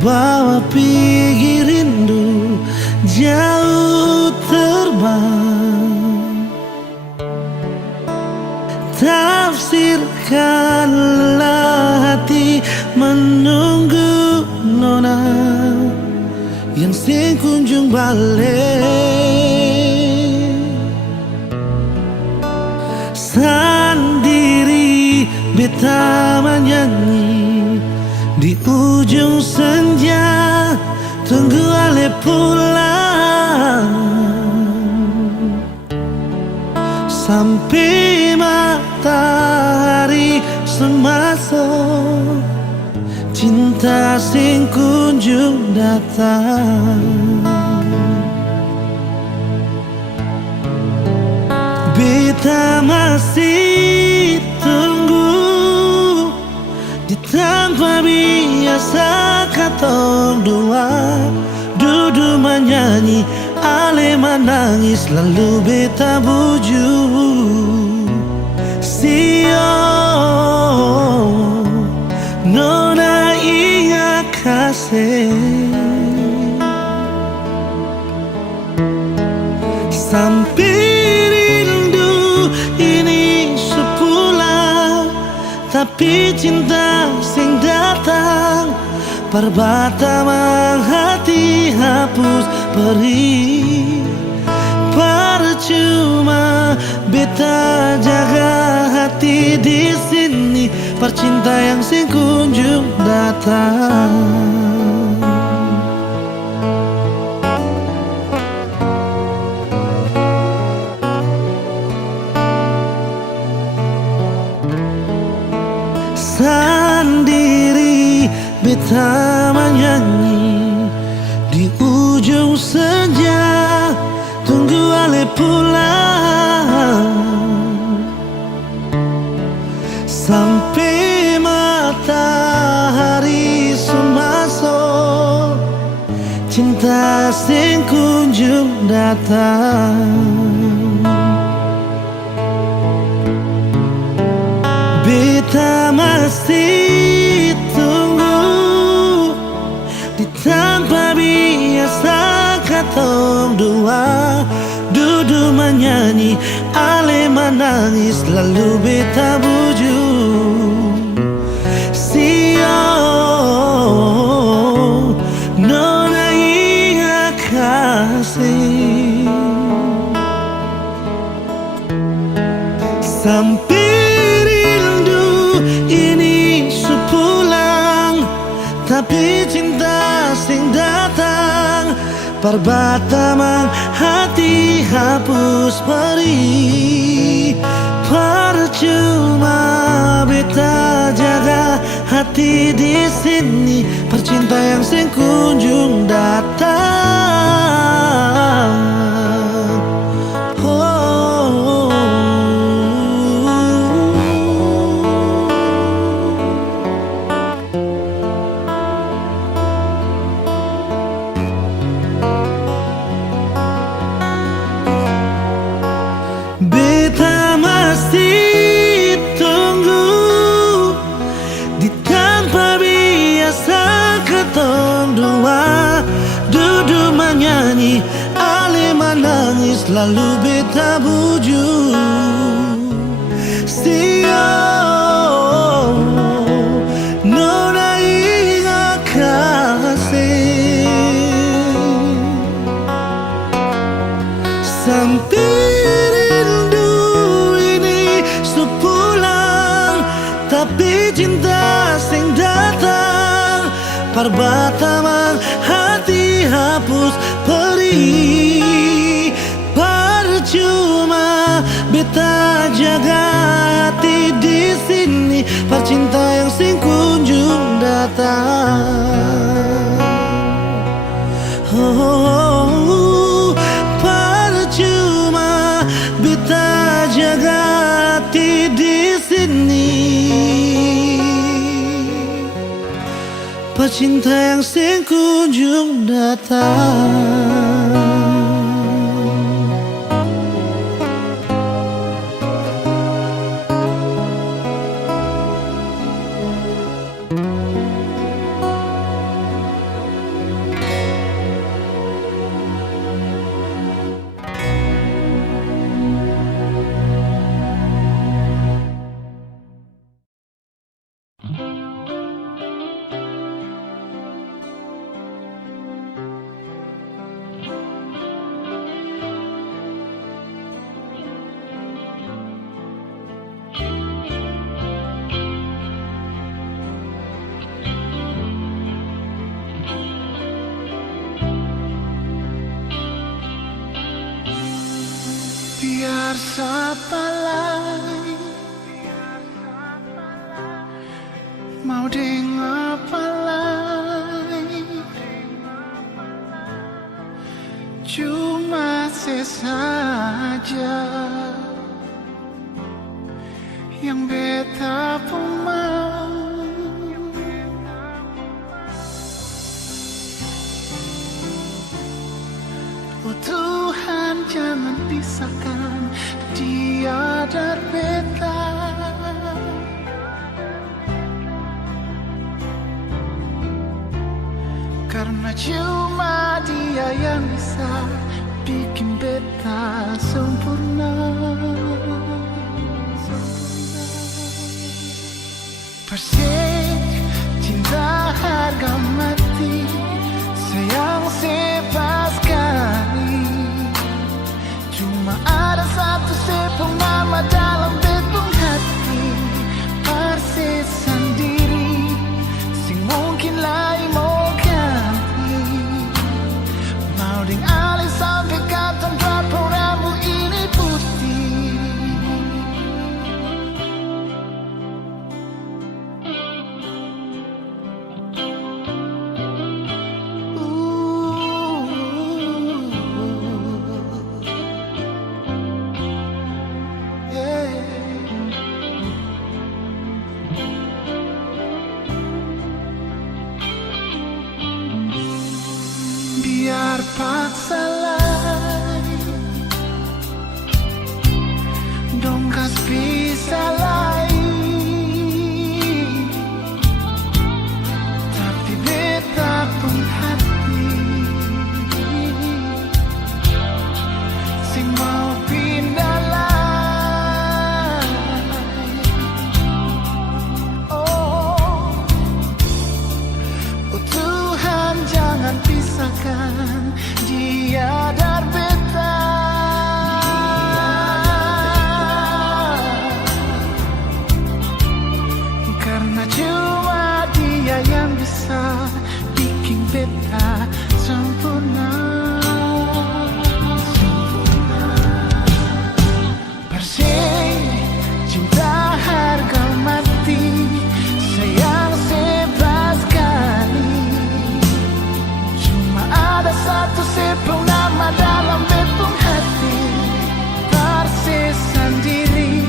bawa pergi rindu jauh terbang. Tafsirkanlah hati menunggu nona yang sing kunjung balik. Sendiri beta menyanyi di ujung senja, tunggu ale pulang sampai matahari semasuk. Cinta sing kunjung datang, beta masih tunggu di tempat biasa katong dua duduk menyanyi, ale menangis lalu beta buju. Sio nona iya kasih sampai rindu ini sepuluh tapi cinta sing datang perbata mang hati hapus perih. Percuma beta jaga hati di sini, percinta yang sing kunjung datang. Sendiri beta menyanyi di ujung senja, tunggu ale pulang sampai matahari sumasuk, cinta sing kunjung datang. Beta masih tunggu di tempat biasa katong dua duduk menyanyi, ale menangis lalu beta bujuk. Sio nona ingat kasih sampai tapi cinta sing datang perbata mang hati hapus perih. Percuma beta jaga hati di sini, percinta yang sing kunjung datang. Beta masih tunggu di tempat biasa ketong dua duduk menyanyi, ale menangis lalu beta bujuk. Sio nona ingat kasih sampai tapi cinta sing datang perbata mang hati hapus perih. Percuma beta jaga hati di sini, percinta yang sing kunjung datang. Percuma beta jaga hati di sini, percinta yang sing kunjung datang. Biar siapa lagi mau dengar apa lagi, cuma sesaja yang beta pun mau. Oh Tuhan, jangan pisahkan dia dari beta, karena cuma dia yang bisa bikin beta sempurna. mas bisa lain, tapi beta pun hati sing mau pindah lain. Oh, oh Tuhan jangan pisahkan dia dan beta, karena cuma dia yang bisa bikin beta sempurna. Bersih cinta harga mati, sayang sebab sekali. Cuma ada satu sempurna dalam betung hati, persis sendiri,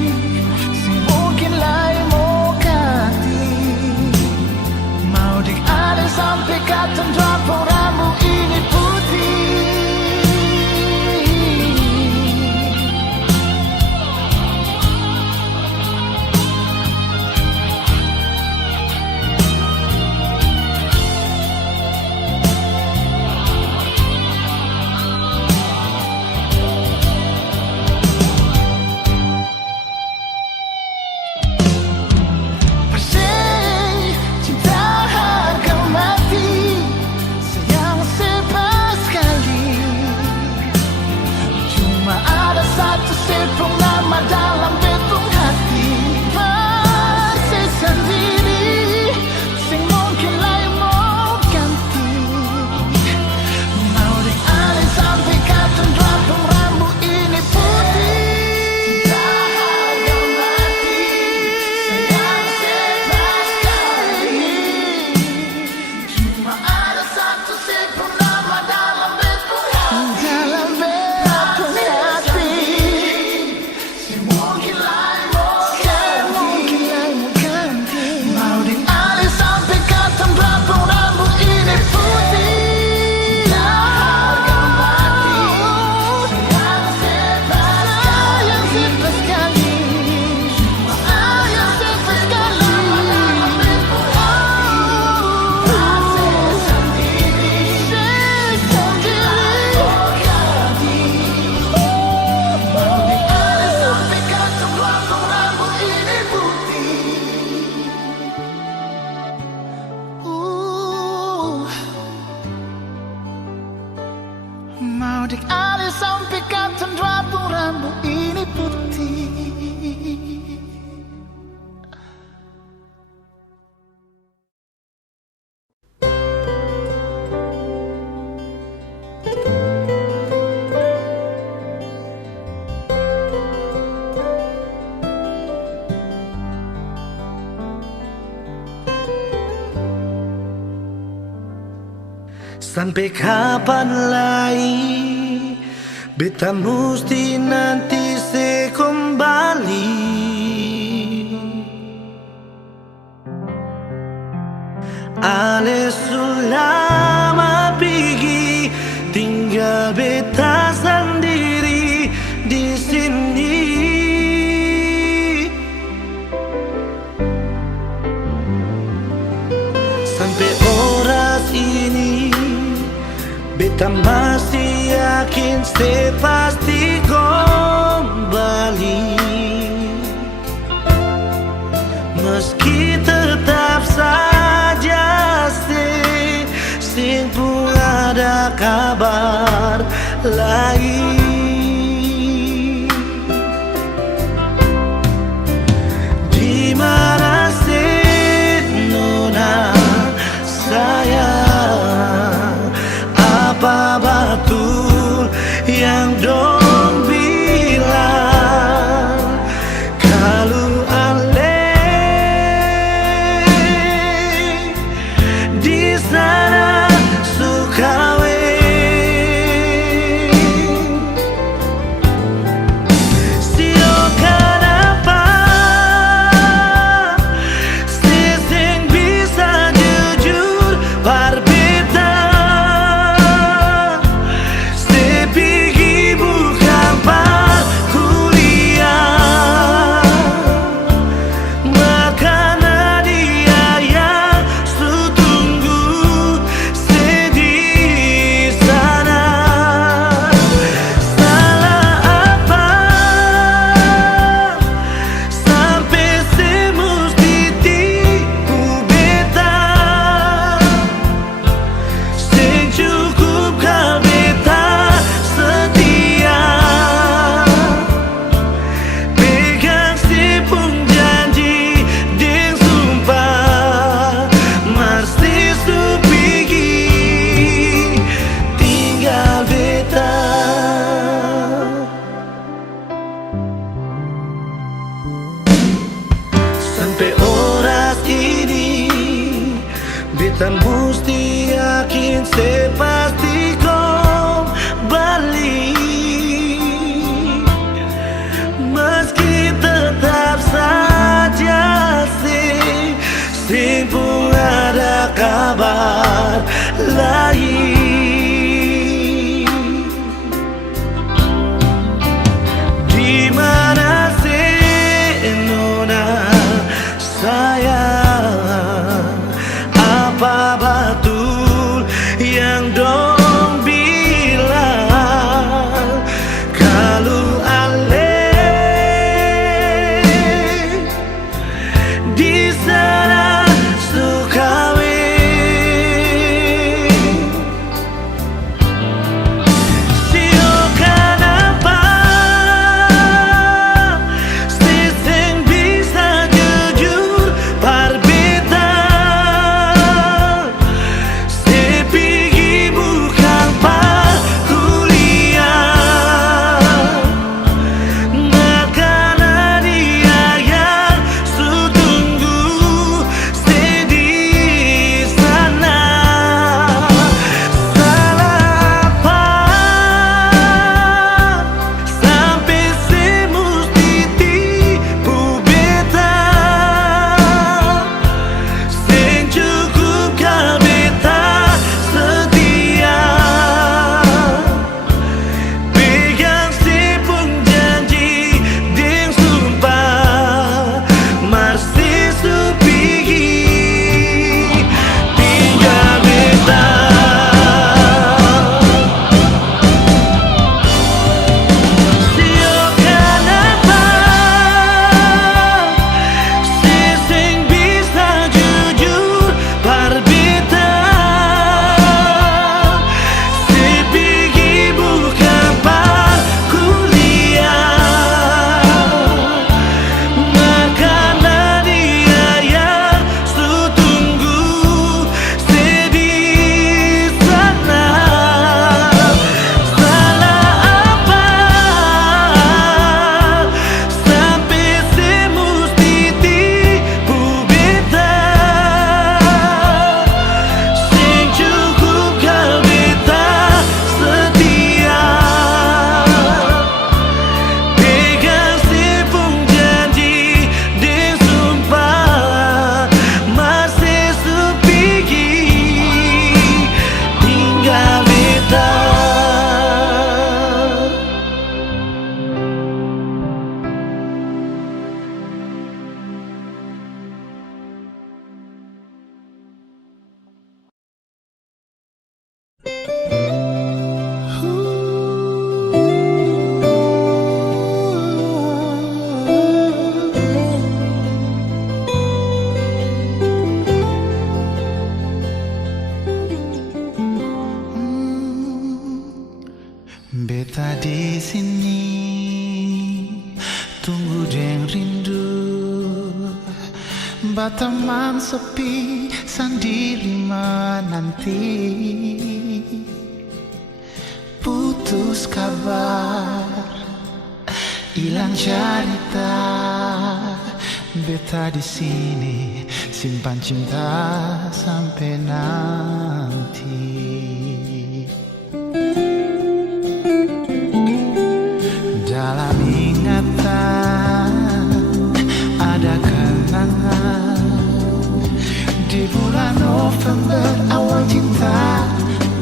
si mungkin lain mau ganti. Mau dialih sampai kapan drapung rambut ini putih. Bersih cinta harga mati, sayang sebab sekali. Cuma ada satu sempurna dalam betung hati, persis sendiri, sing mungkin lain mau ganti. Mau dialih sampai kapan drapung rambut ini putih. Cinta harga mati, sayang sebab sekali. Cuma ada satu sempurna dalam betung hati, dalam betung hati, si mungkin lain mau ganti. Mau dialih sampai kapan drapung rambut ini putih. Cinta harga mati, sayang sebab sekali. Sayang sebab sekali. Persis sendiri, mau dialih sampai kapan drapung rambut ini putih. Mau dialih sampai kapan drapung rambut ini putih. Sampai kapan lagi beta mesti nanti se kembali. Ale sulama pergi, tinggal beta sendiri di sini. Sampai oras ini beta masih yakin pasti kembali, meski tetap saja sing pun ada kabar lagi. Di mana nona sayang, apa betul yang Sampai horas ini beta mesti yakin sepasti kau balik, meski tetap saja sing pun ada kabar lain. Di mana Nona sayang, apa betul yang dong bilang kalau Ale di sana Sukawin? Siokkan apa sing bisa jujur perbedaan sepigi bukan pak kuliah, makanya dia yang sutunggu sedih sana. Salah apa sampai semusti tipu beta, sing cukup kau beta setia, pegang sepung janji deng sumpah, masih supigi tinggal beta. Siokkan apa sing bisa jujur perbedaan sepigi bukan pak kuliah, makanya dia yang sutunggu sedih sana. Salah apa sampai semusti tipu beta, sing cukup kau beta setia, pegang sepung janji deng sumpah, masih supigi tinggal beta. Beta di sini tunggu deng rindu, Bateman sepi sendiri menanti, putus kabar, hilang cerita. Beta di sini simpan cinta sampai nanti. Dalam ingatan ada kenangan di bulan November awal cinta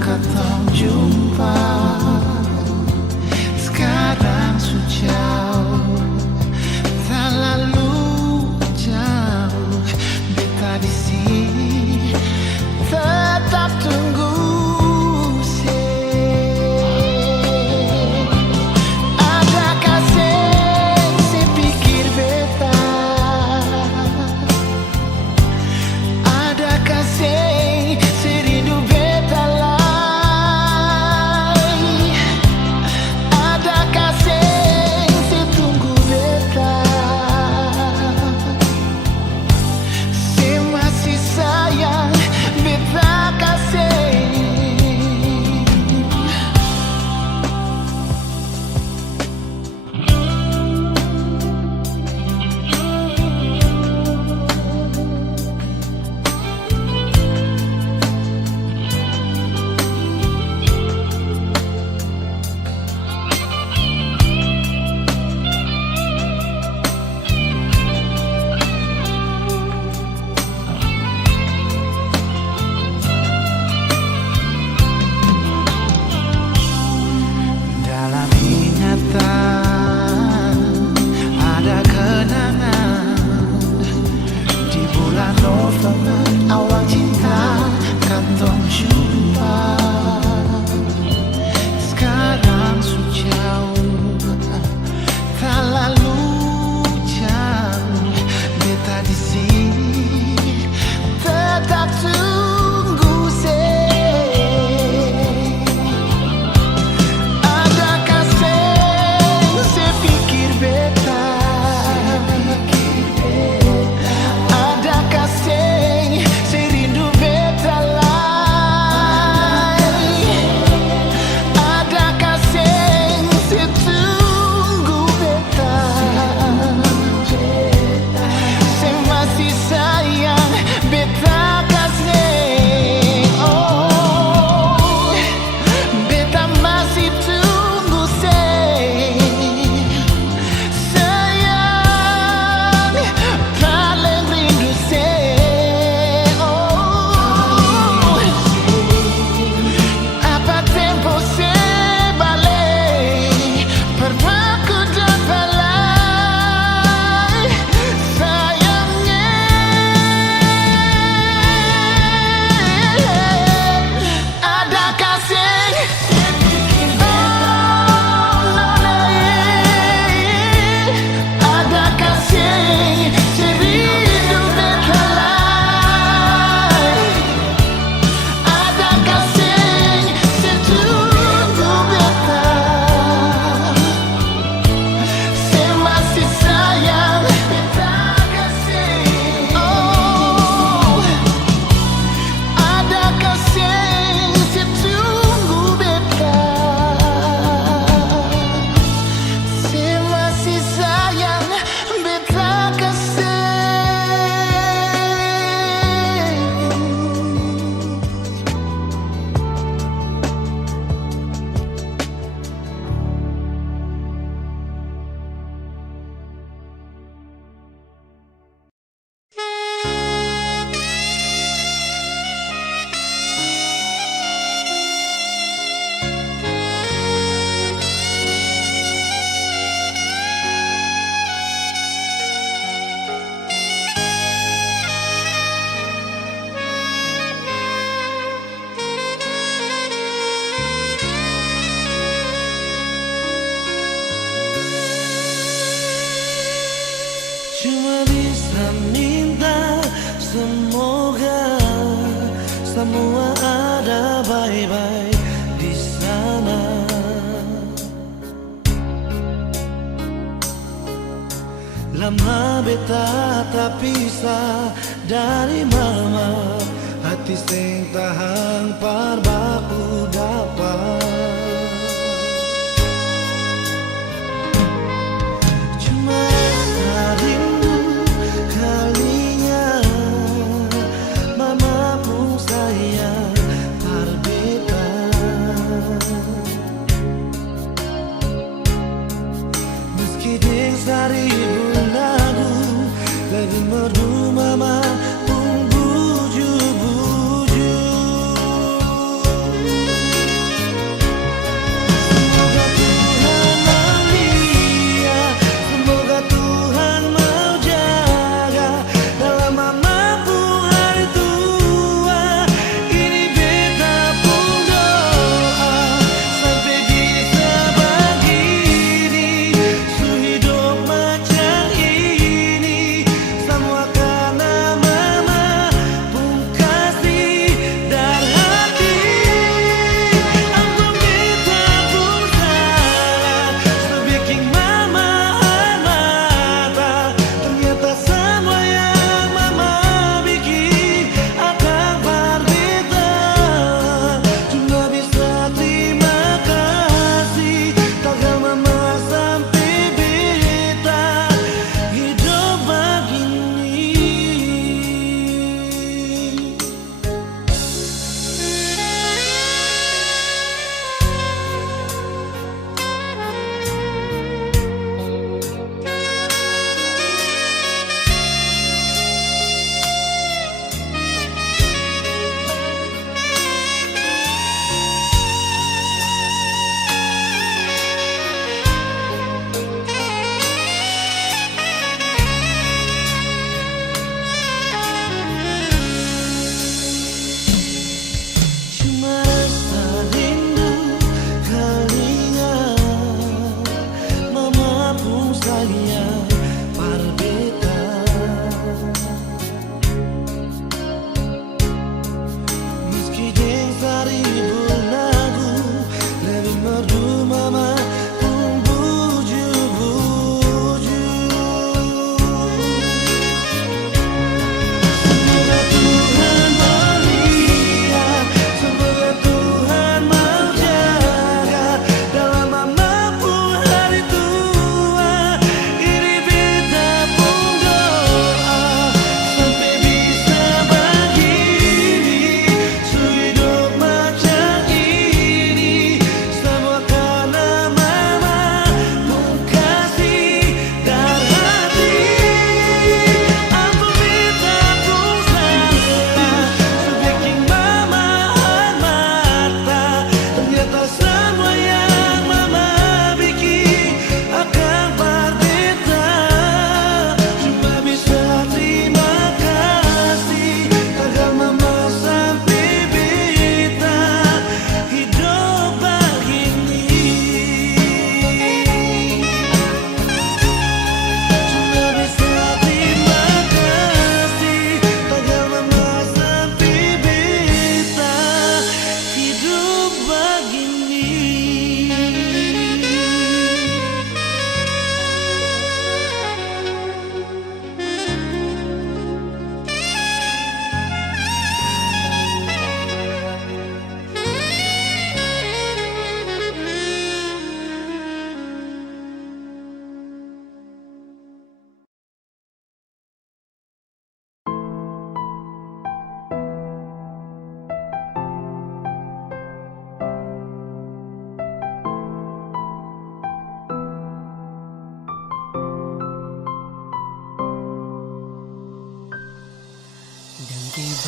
ketemu jumpa. Sekarang sudah jauh, terlalu jauh. Beta di sini tetap tunggu. kenangan di bulan November awal cinta kantong jumpa. Sekarang sudah jauh, tak lalu jauh. Beta di sini tetap tunggu adakah saya pikir beta, adakah saya rindu beta lagi, adakah saya tunggu beta, saya masih sayang beta kasih. Oh, beta masih tunggu sayang, paling rindu oh, apa tempo balik perpaku dapat sayangnya. Adakah adakah rindu beta lagi, adakah tunggu beta, saya masih sayang beta kasih. Oh, adakah saya tunggu beta, saya masih sayang beta kasih. Cuma bisa minta semoga semua ada baik-baik di sana. Lama beta tak pisah dari mama, hati sing tahan parbaku dapat. Cuma rindu kalinya mama pun sayang beta. Meski deng seribu lagu lagi merdu mama pun buju-buju.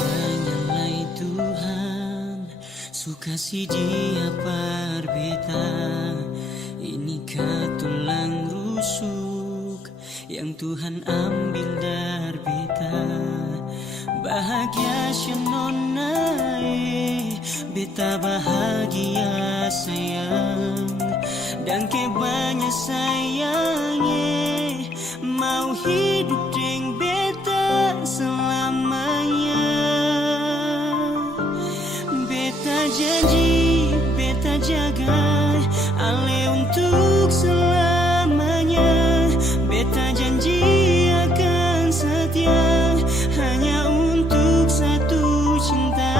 banyalai Tuhan suka si dia berbeda. Inikah tulang rusuk yang Tuhan ambil dari beta. Bahagia syenonai, beta bahagia sayang. Dan kebanyak sayangnya mau hidup deng beta selamanya. Beta janji, beta jaga ale untuk selamanya. Beta janji akan setia hanya untuk satu cinta.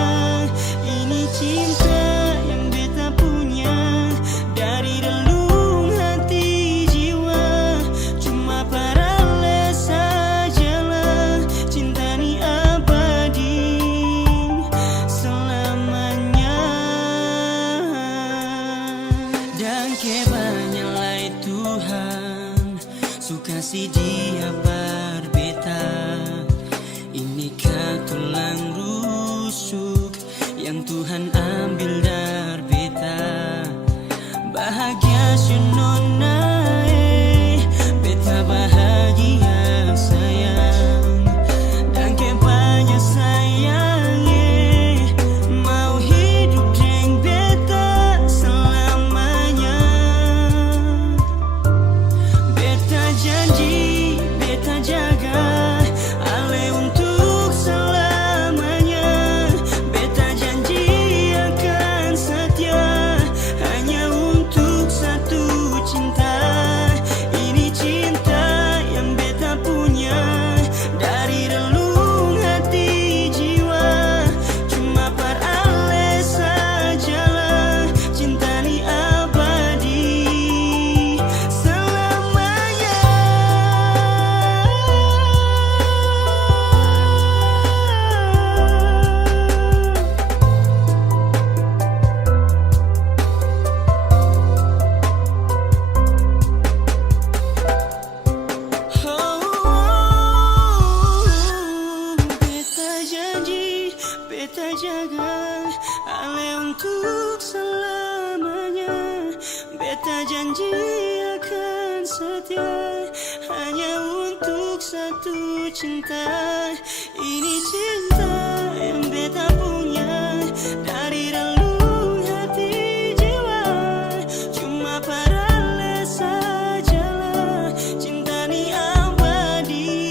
Ini cinta yang beta punya dari relung hati jiwa. Cuma paralel sajalah, cinta ni abadi selamanya. Dan kebanyalah Tuhan suka si dia berbeda. Inikah tulang rusuk yang Tuhan ambil dari beta. Bahagia syenonai, beta bahagia sayang. Dan kebanyak sayangnya mau hidup deng beta selamanya. Beta janji, beta jaga ale untuk selamanya. Beta janji akan setia hanya untuk satu cinta. Ini cinta yang beta punya dari relung hati jiwa. Cuma paralel sajalah, cinta ni abadi selamanya. Beta janji, beta jaga ale untuk selamanya. Beta janji akan setia hanya untuk satu cinta. Ini cinta yang beta punya dari relung hati jiwa. Cuma paralel sajalah, cinta ni abadi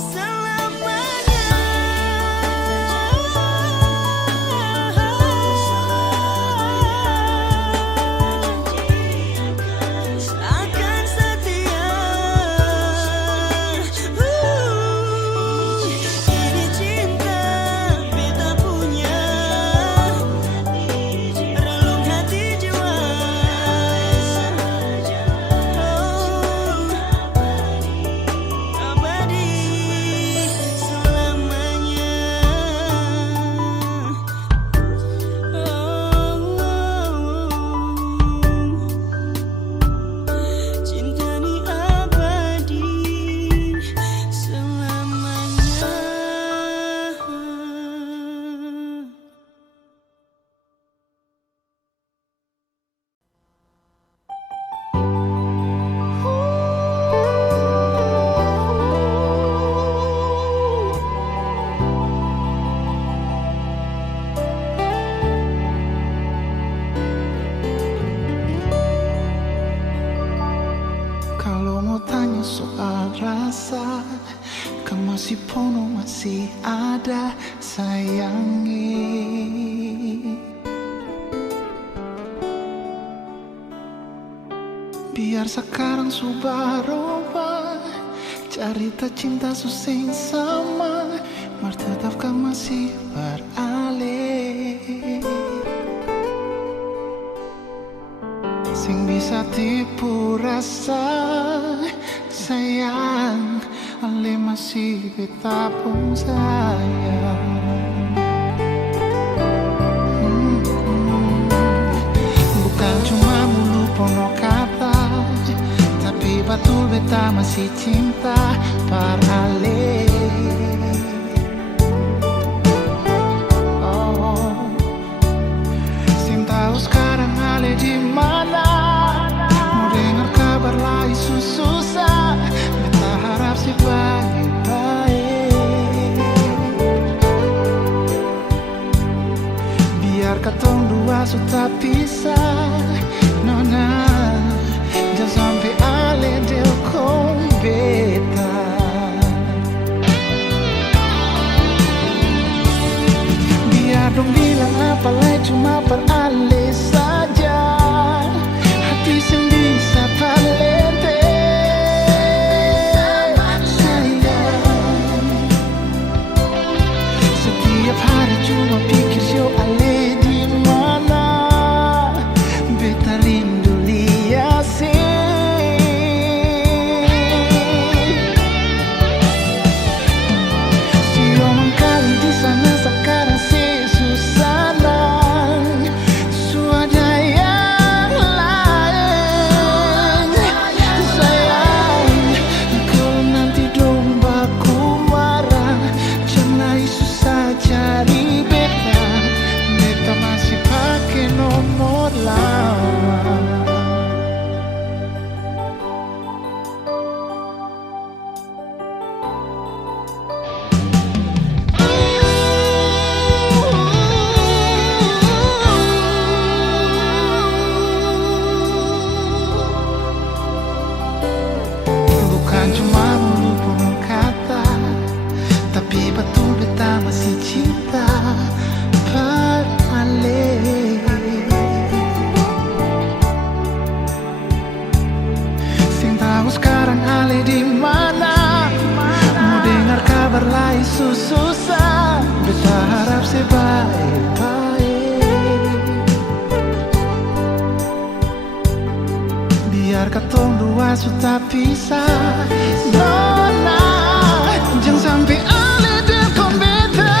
selamanya. Akan setia. Ini cinta beta punya relung hati jiwa. Abadi selamanya. Cinta ni abadi selamanya. Kalau mau tanya soal rasa, kan masih penuh, masih ada sayangi. Biar sekarang subah roba, cerita cinta susing sama, mar tetapkah masih beralih. Sing bisa tipu rasa sayang, ale masih beta pun sayang. Bukan cuma mulu pono kata, tapi betul beta masih cinta par ale. di mana? Mau dengar kabar lah isu susah, beta harap si baik-baik. Biar katong dua sudah pisah, nona, jangan sampai ale del kong beta. Dong bilang apalah cuma perale saja, hati sem bisa palente. Sayang, setiap hari cuma pikir yo ale di mana, beta rindu lihat sih. Si omong kali di sana sekarang sih cuma melupakan kata, tapi betul beta masih cinta perale. Sing tahu sekarang ale di mana? Mau dengar kabar lah isu susah, beta harap sebaik-baik. Biar katong dua sudah pisah, nona, jangan sampai ale del kong beta.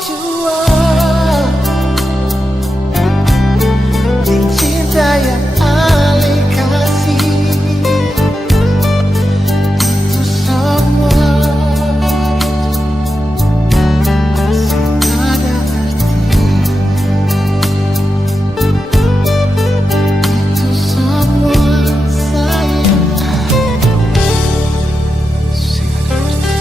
jua Jing cinta yang Ali kasih Itu semua Asing ada arti Itu semua sayang Sing ada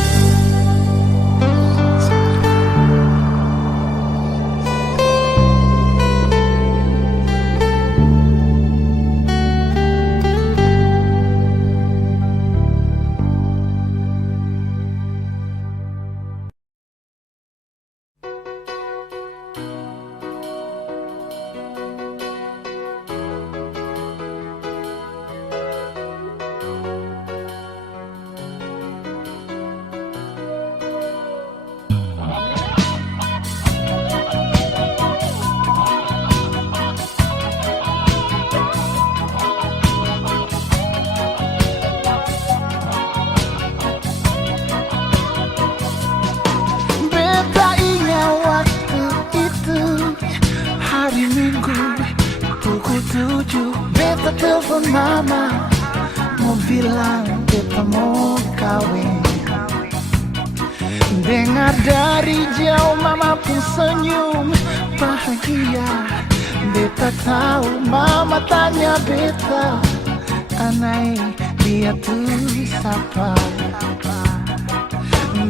Beta ingat waktu itu hari Minggu pukul 7 Beta telepon mama mau bilang beta mau kawin. Dengar dari jauh mama pun senyum bahagia. Beta tahu mama tanya beta, anai dia tuh siapa?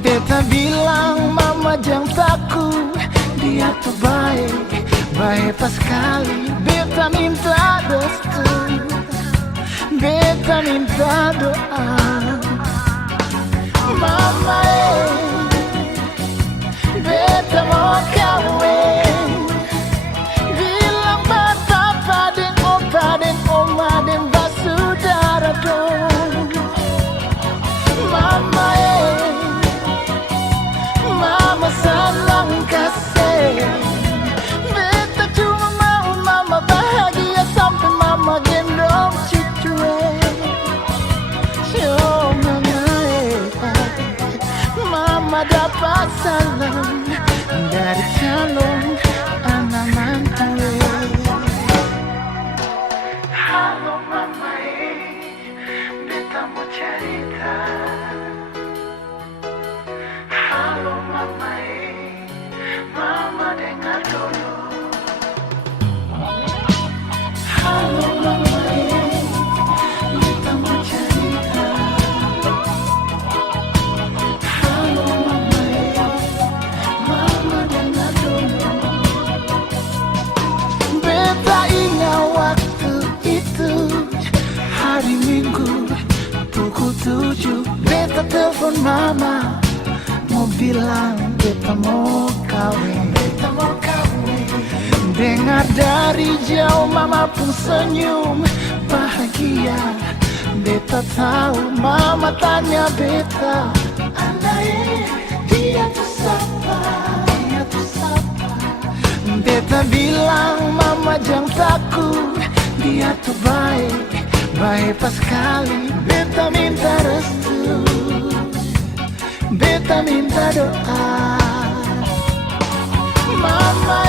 Beta bilang mama jangan takut, dia tuh baik, baik pas sekali. Beta minta restu, beta minta doa. Mama beta mau kawin. Bilang papa dan opa dan oma dan basudara dong. Mama Mama senang kasih. Beta cuma mau mama bahagia sampai mama gendong cucu. Show mama dapat salam dari calon anak mantu. Halo mama, beta mau cerita. Halo mama, mama dengar dulu. Halo mama, beta mau cerita. Halo mama, mama dengar dulu. Beta ingat waktu itu hari Minggu pukul 7. Beta telepon mama mau bilang beta mau kawin. Beta mau kawin. Dengar dari jauh mama pun senyum bahagia. Beta tahu mama tanya beta, andai dia tuh siapa? Dia tuh siapa? Beta bilang mama jangan takut, dia tuh baik, baik pas sekali. Beta minta restu, beta minta doa. Mama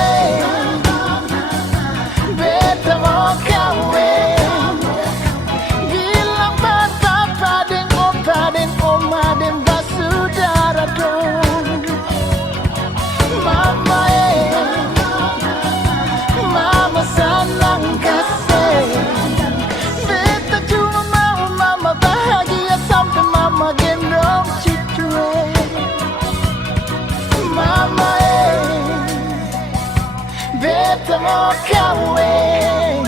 beta mau kawin. Bilang papa dan opa dan oma dan basudara dong. Mama mama senang kasih. Beta cuma mau mama bahagia sampai mama gendong cucu. Mama beta mau kawin.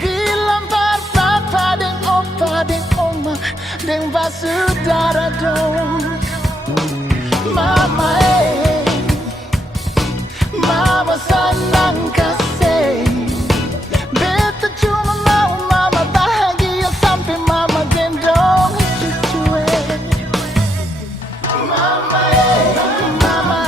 Bilang papa dan opa dan oma dan basudara dong. Mama mama senang kasih. Beta cuma mau mama bahagia sampai mama gendong cucu. Mama mama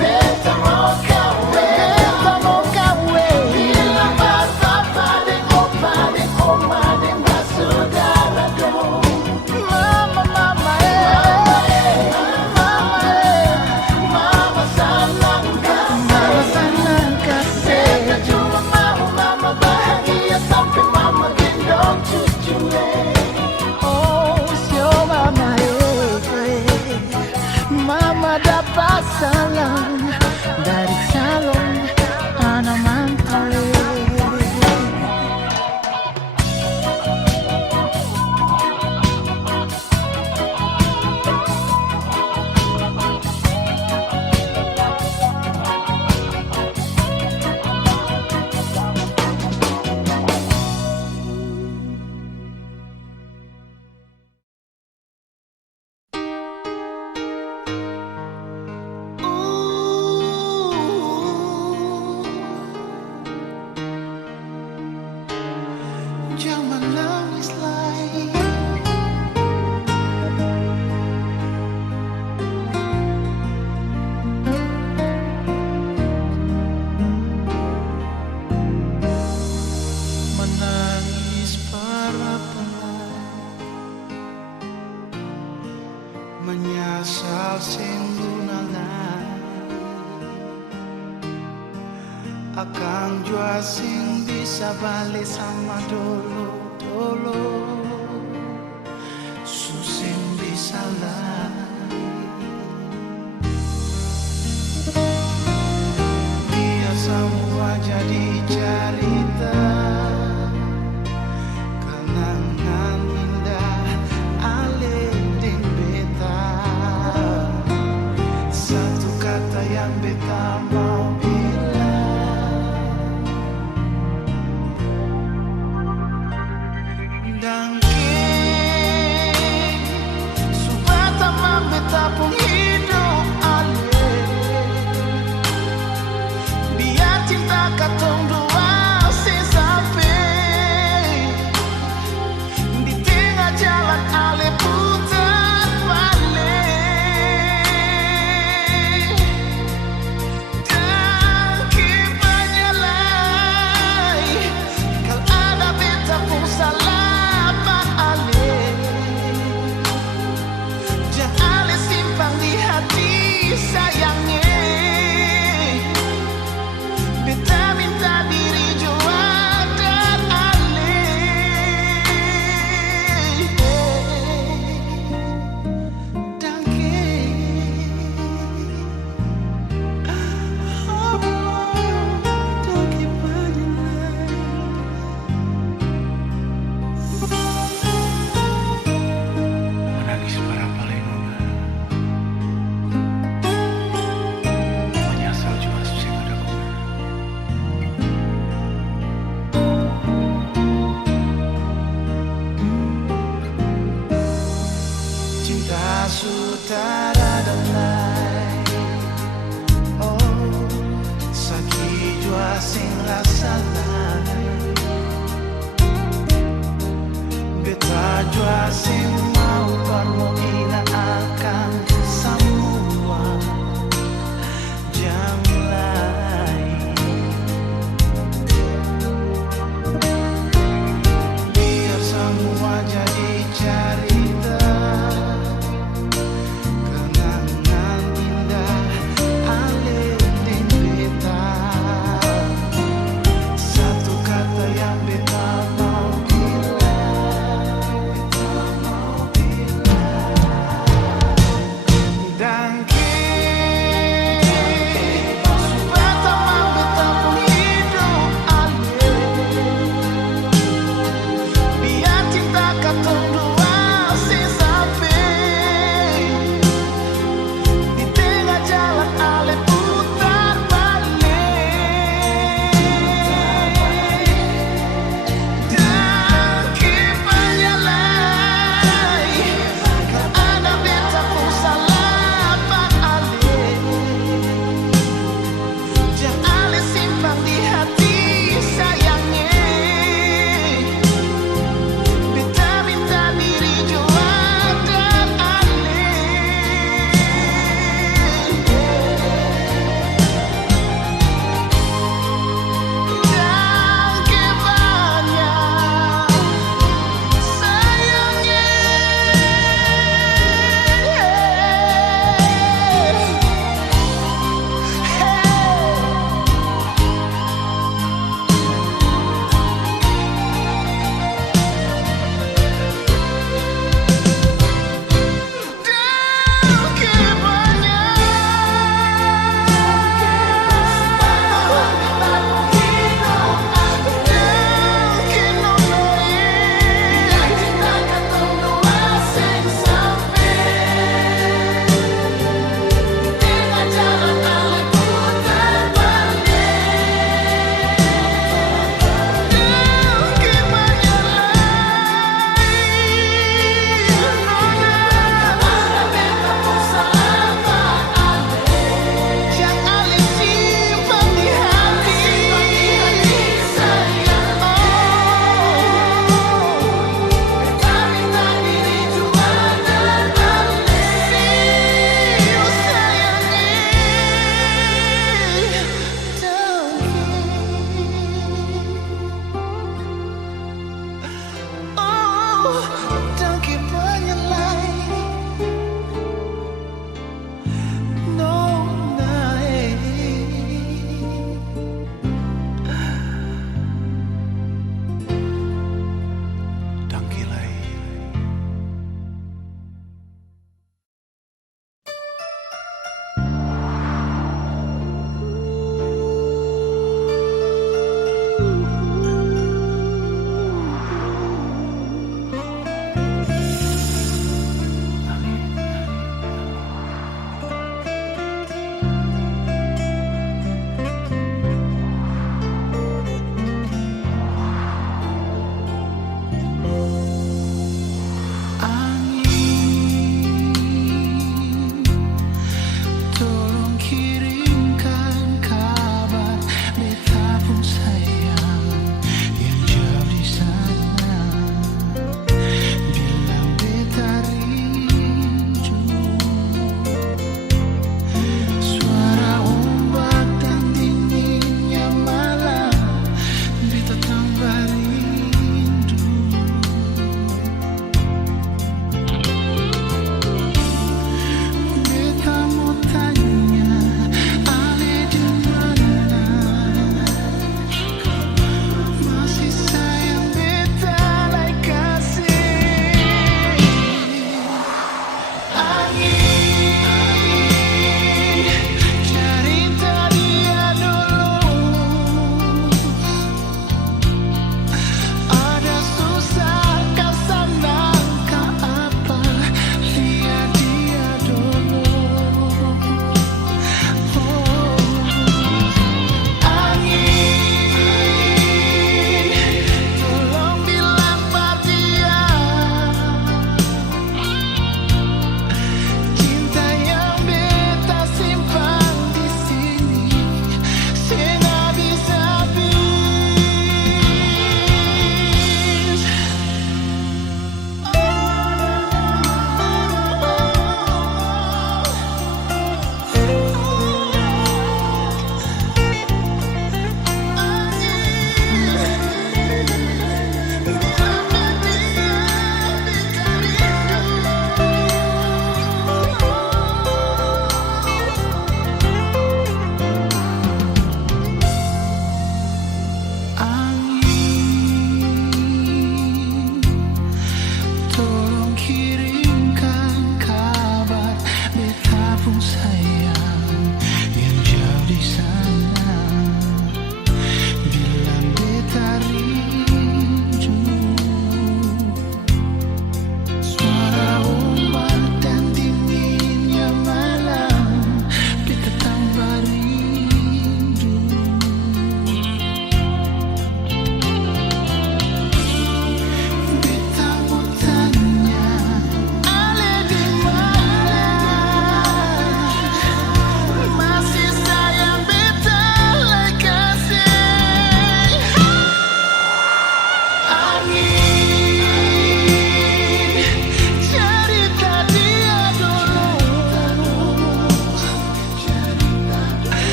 beta mau kawin. Beta mau kawin. Bilang papa dan opa dan oma dan basudara dong. Mama mama mama mama pasalang dari salon anaman tale. Jangan menangis lagi. Menangis para pelai, menyasal singgunangan, akang jua sing bisa balik sama dulu susing bisa lagi. Biar semua jadi cerita, kenangan indah alih beta. Satu kata yang beta mau dan subata mambeta pun hidup alih. Biar cinta katong dua sampai di tengah jalan alih putar balik. Dan kibanyalai kal ada beta pun salah. Simpang di hati sayangnya, beta minta diri jua dan alih. Dangke dangke banyak menangis para paling menyasal jua susah ada guna. Cinta sutara dan lain, oh sakit jua sing rasa lain. Beta jua sing mau permoina akan semua jam lain. Biar semua jadi cerita, kenangan indah alih di beta. Satu kata yang beta mau bilang, beta mau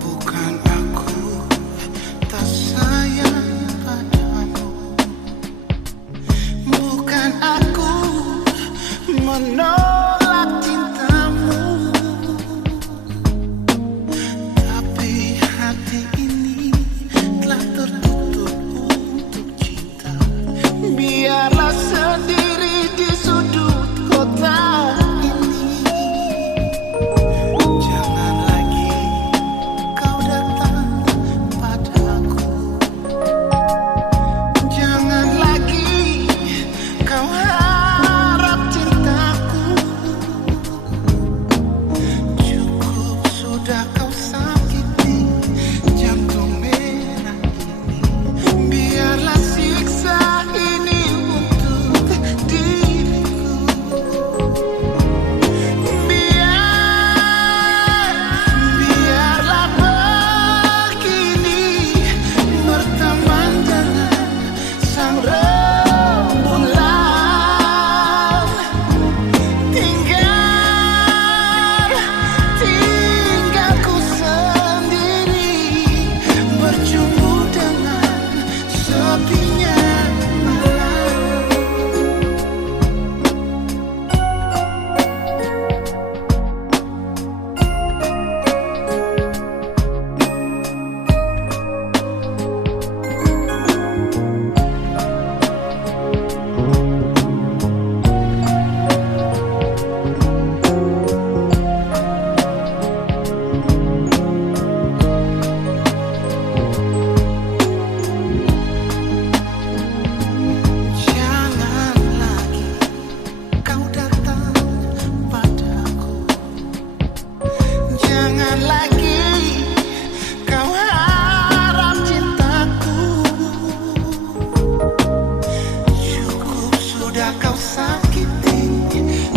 Bukan aku tak sayang padamu, bukan aku menolak cintamu, tapi hati ini telah tertutup untuk cinta. Biarlah sendiri di sudut kota ini. Jangan lagi kau datang padaku, jangan lagi kau harap cintaku. Cukup sudah kau sakiti jantung merah ini. Biarlah siksa ini untuk diriku. Biarlah begini berteman dengan sang rembulan. Tinggalku sendiri berjumpa dengan sepinya malam. Jangan lagi kau datang padaku, jangan lagi kau harap cintaku. Cukup sudah kau sakiti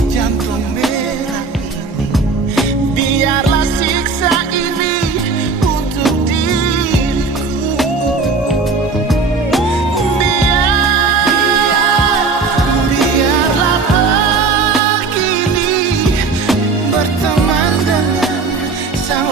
jantung merah ini. Biarlah siksa ini untuk diriku. Biarlah begini berteman dengan sang